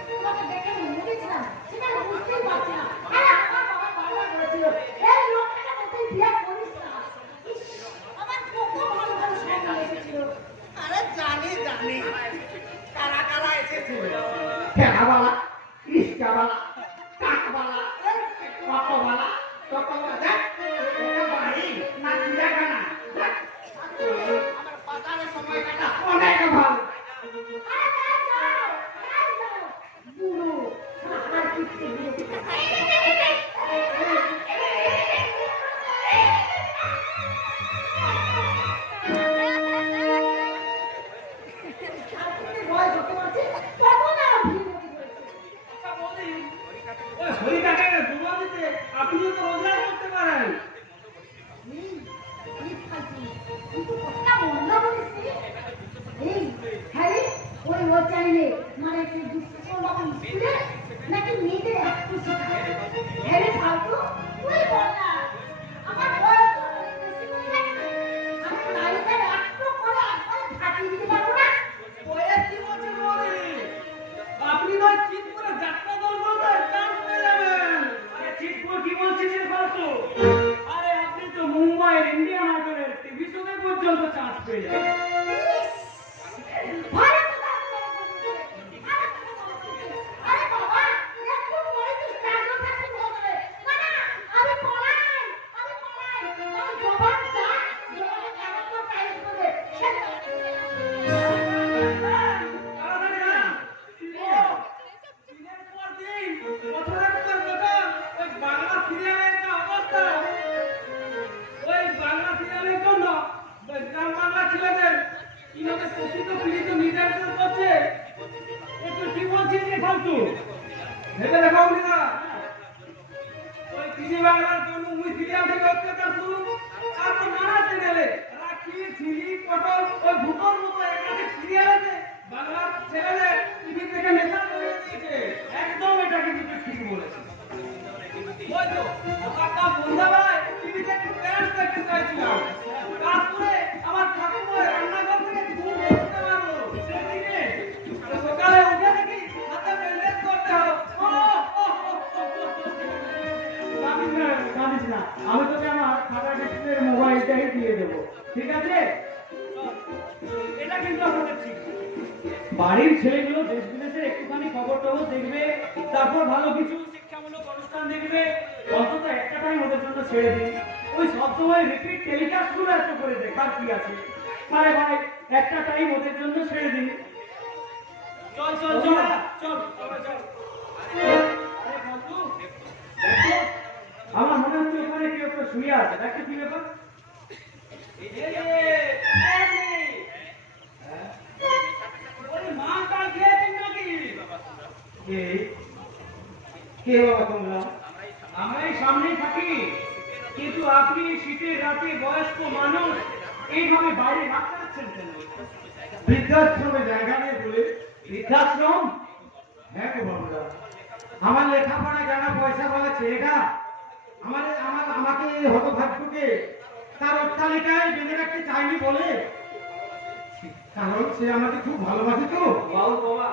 তোমাকে দেখে মরেছিলাম, সেটা আমি বুঝতেই পারছি না। আরে আমার বাবা বারবার বলেছিল, এই লোকটাকে মোটেই বিয়ে করিস না। ইস, আমার কত ভালো ভালো স্বপ্ন এসেছিল। আরে জানি জানি কারা কারা এসেছে। ঠেকাবালা, রিস্কাবালা, কাকবালা, অটোবালা, টোটোবালা, দেখ, এটা বাড়ি না চিড়িয়াখানা। দেখ, আমার বাজারে সময় কাটা অনেক ভালো। আরে তাই যাও, তাই যাও। বুড়ো, আর কিচ্ছু বুড়ো। আপনি বয়স হতে পারছে, তখন আর ভিড় হতে পেরেছে। আচ্ছা বৌদি, ওই হরিকাকে দুবার দিতে আপনিও তো রোজগার করতে পারেন। এই, এই ফালতু, কিন্তু কথা বন্ধ করিসনি। এই, হ্যাঁ রে, ও চাইলে মানে সেই দুঃস্থ বাবু স্কুলে নাকি মেয়েদের একটু শেখায়। হ্যাঁ রে ফালতু, তুই বল না। আমার বয়স তো অনেক বেশি হয়ে গেছে। আমি নারীদের একটু করে একবারে ফাটিয়ে দিতে পারবো না। বয়স কি বলছেন বৌদি? আপনি নয় চিট করে যাত্রা দল করবেন, চান্স পেয়ে যাবেন। আরে চিট করে কি বলছিস এর ফালতু? আরে আপনি তো মুম্বাইয়ের ইন্ডিয়ান আইডলের টিভি শোতে পর্যন্ত চান্স পেয়ে যাবেন। ভালো কথা বলছিস। ভালো কথা বলছিস। আরে বাবা, একটু পরে তো স্ট্রাগল থাকতে হবে। না না, আমি পড়াই। আমি জবাব দা, জবাবে কেমন করে টাইপ করবে। সে তাড়াতাড়ি আন। দিনের পর দিন, বছরের পর বছর, ওই বাংলা সিরিয়ালের যা অবস্থা, ওই বাংলা সিরিয়ালের জন্য ওই গ্রাম বাংলার ছেলেদের কিভাবে শোষিত পীড়িত নির্যাতন করছে, একটু কি বলছিস রে ফালতু? ভেবে দেখা উনি না। ওই টিভি বাংলার জন্য ওই সিরিয়াল থেকে অত্যাচার শুরু, আর তো নানা চ্যানেলে রাখি ছিলি পটল ওই ভূতর মতো একাধিক সিরিয়াল আছে বাংলার ছেলেদের টিভি থেকে নেশা করে দিয়েছে। একদম এটা কিন্তু তুই ঠিক বলেছিস। ওই তো কাকা সন্ধ্যাবেলায় টিভিতে একটু প্যান্ট দেখতে চাইছিলাম, কাজ করে আমার ঠাকুর রান্নাঘর থেকে ঘুম বসতে পারলো। সেদিকে সকালে উঠে দেখি হাতে ব্যান্ডেজ করতে হবে। কাঁদিস না, কাঁদিস না। আমি তোকে আমার খাতা ডিসপ্লের মোবাইলটাই দিয়ে দেবো, ঠিক আছে? এটা কিন্তু আমাদের ঠিক না। বাড়ির ছেলেগুলো দেশ বিদেশের একটুখানি খবর টবর দেখবে, তারপর ভালো কিছু শিক্ষামূলক অনুষ্ঠান দেখবে, অন্তত একটা টাইম ওদের জন্য ছেড়ে দিন। ওই সবসময় রিপিট টেলিকাস্ট গুলো এত করে দেখার কি আছে? আরে ভাই, একটা টাইম ওদের জন্য ছেড়ে দিন। চল চল চল চল চল। আরে ফালতু, দেখো, আমার মনে হচ্ছে ওখানে কেউ একটা শুয়ে আছে। দেখো কি ব্যাপার? ওই মালটা খেয়েছেন নাকি? কে কে বাবা তোমরা? আমরা এই সামনেই থাকি, কিন্তু আপনি এই শীতের রাতে বয়স্ক মানুষ এইভাবে বাইরে রাখতে পারছেন কেন? বৃদ্ধাশ্রমে জায়গা নেই বলে। বৃদ্ধাশ্রম? হ্যাঁ গো বাবুরা, আমার লেখাপড়া জানা পয়সা বলা ছেলেটা আমাকে হতভাগ্যকে তার অট্টালিকায় বেঁধে রাখতে চাইনি বলে, কারণ সে আমাকে খুব ভালোবাসে তো বাবু বাবা,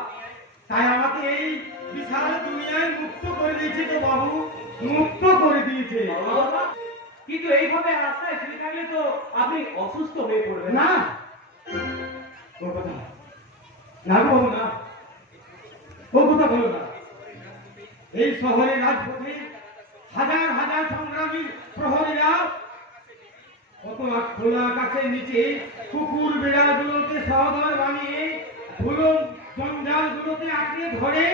তাই আমাকে এই বিশাল দুনিয়ায় মুক্ত করে দিয়েছে তো বাবু, মুক্ত করে দিয়েছে। বাবা, কিন্তু এইভাবে রাস্তায় শুয়ে থাকলে তো আপনি অসুস্থ হয়ে পড়বেন। না ও কথা না গো বাবু, না ও কথা বলো না। এই শহরের রাজপথে হাজার হাজার সংগ্রামী প্রহরীরা কত খোলা আকাশের নিচে কুকুর বিড়ালগুলোকে সহদর বানিয়ে ধুলো জঞ্জালগুলোতে আঁকড়ে ধরে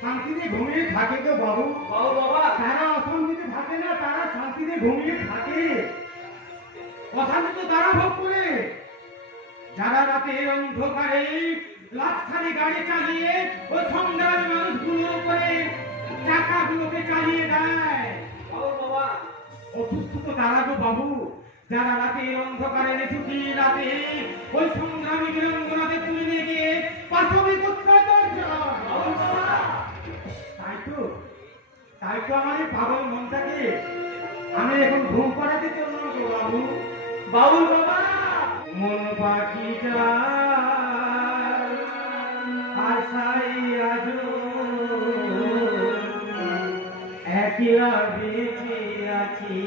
শান্তিতে ঘুমিয়ে থাকে তো বাবু। বাবু বাবা, তারা অশান্তিতে থাকে না, তারা শান্তিতে ঘুমিয়ে থাকে। অশান্তি তো তারা ভোগ করে যারা রাতের অন্ধকারে লাখখানি গাড়ি চালিয়ে ওই সংগ্রামী মানুষগুলোর উপরে চাকাগুলোকে চালিয়ে দেয়। বাবু বাবা, অসুস্থ তো তারা গো বাবু, যারা রাতের অন্ধকারে ছুটি রাতে ওই সংগ্রামী বীরাঙ্গনাদের তুলে নিয়ে গিয়ে পাশবিক অত্যাচার চালায়। বাবু বাবা, তাই তো আমার এই পাগল মনটাকে আমি এখন ঘুম পাড়াতে চললাম গো বাবু। বাবু বাবা, মন পাখিটা আশাই আজ একলা বেঁচে আছি।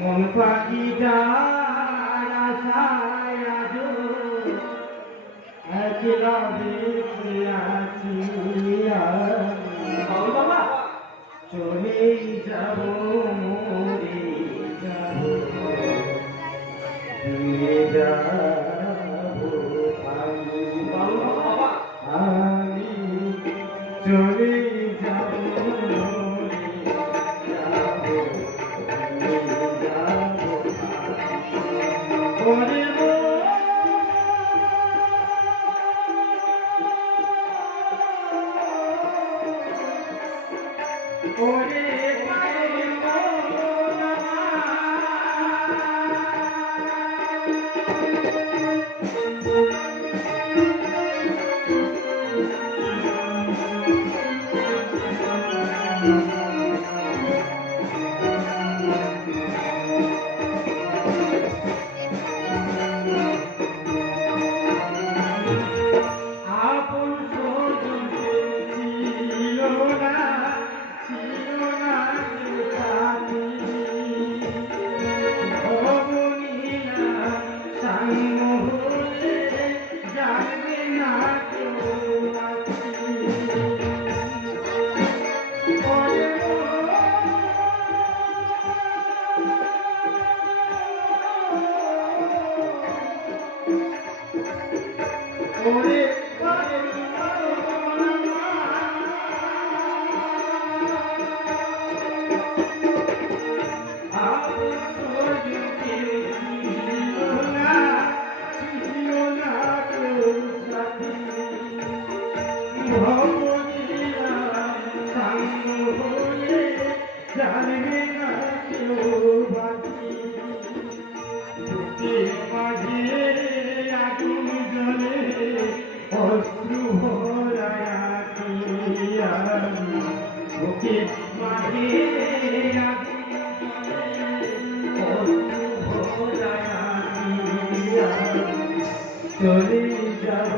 মন পাখিটা আশাই আজ একলা বেঁচে আছি। বাবু বাবা, চলেই যাব মরে যাব, দিয়ে যাব আমি। বাবু বাবা, আমি চলেই যাব মরে যাব, দিয়ে যাব আমি। ওরে ওরে জানে না কেউ বাকি বুকের মাঝে আগুন জ্বলে অশ্রু ভরায়াছি আমি বুকের মাঝে আগুন জ্বলে অশ্রু ভরায়াছি আমি চলে যাব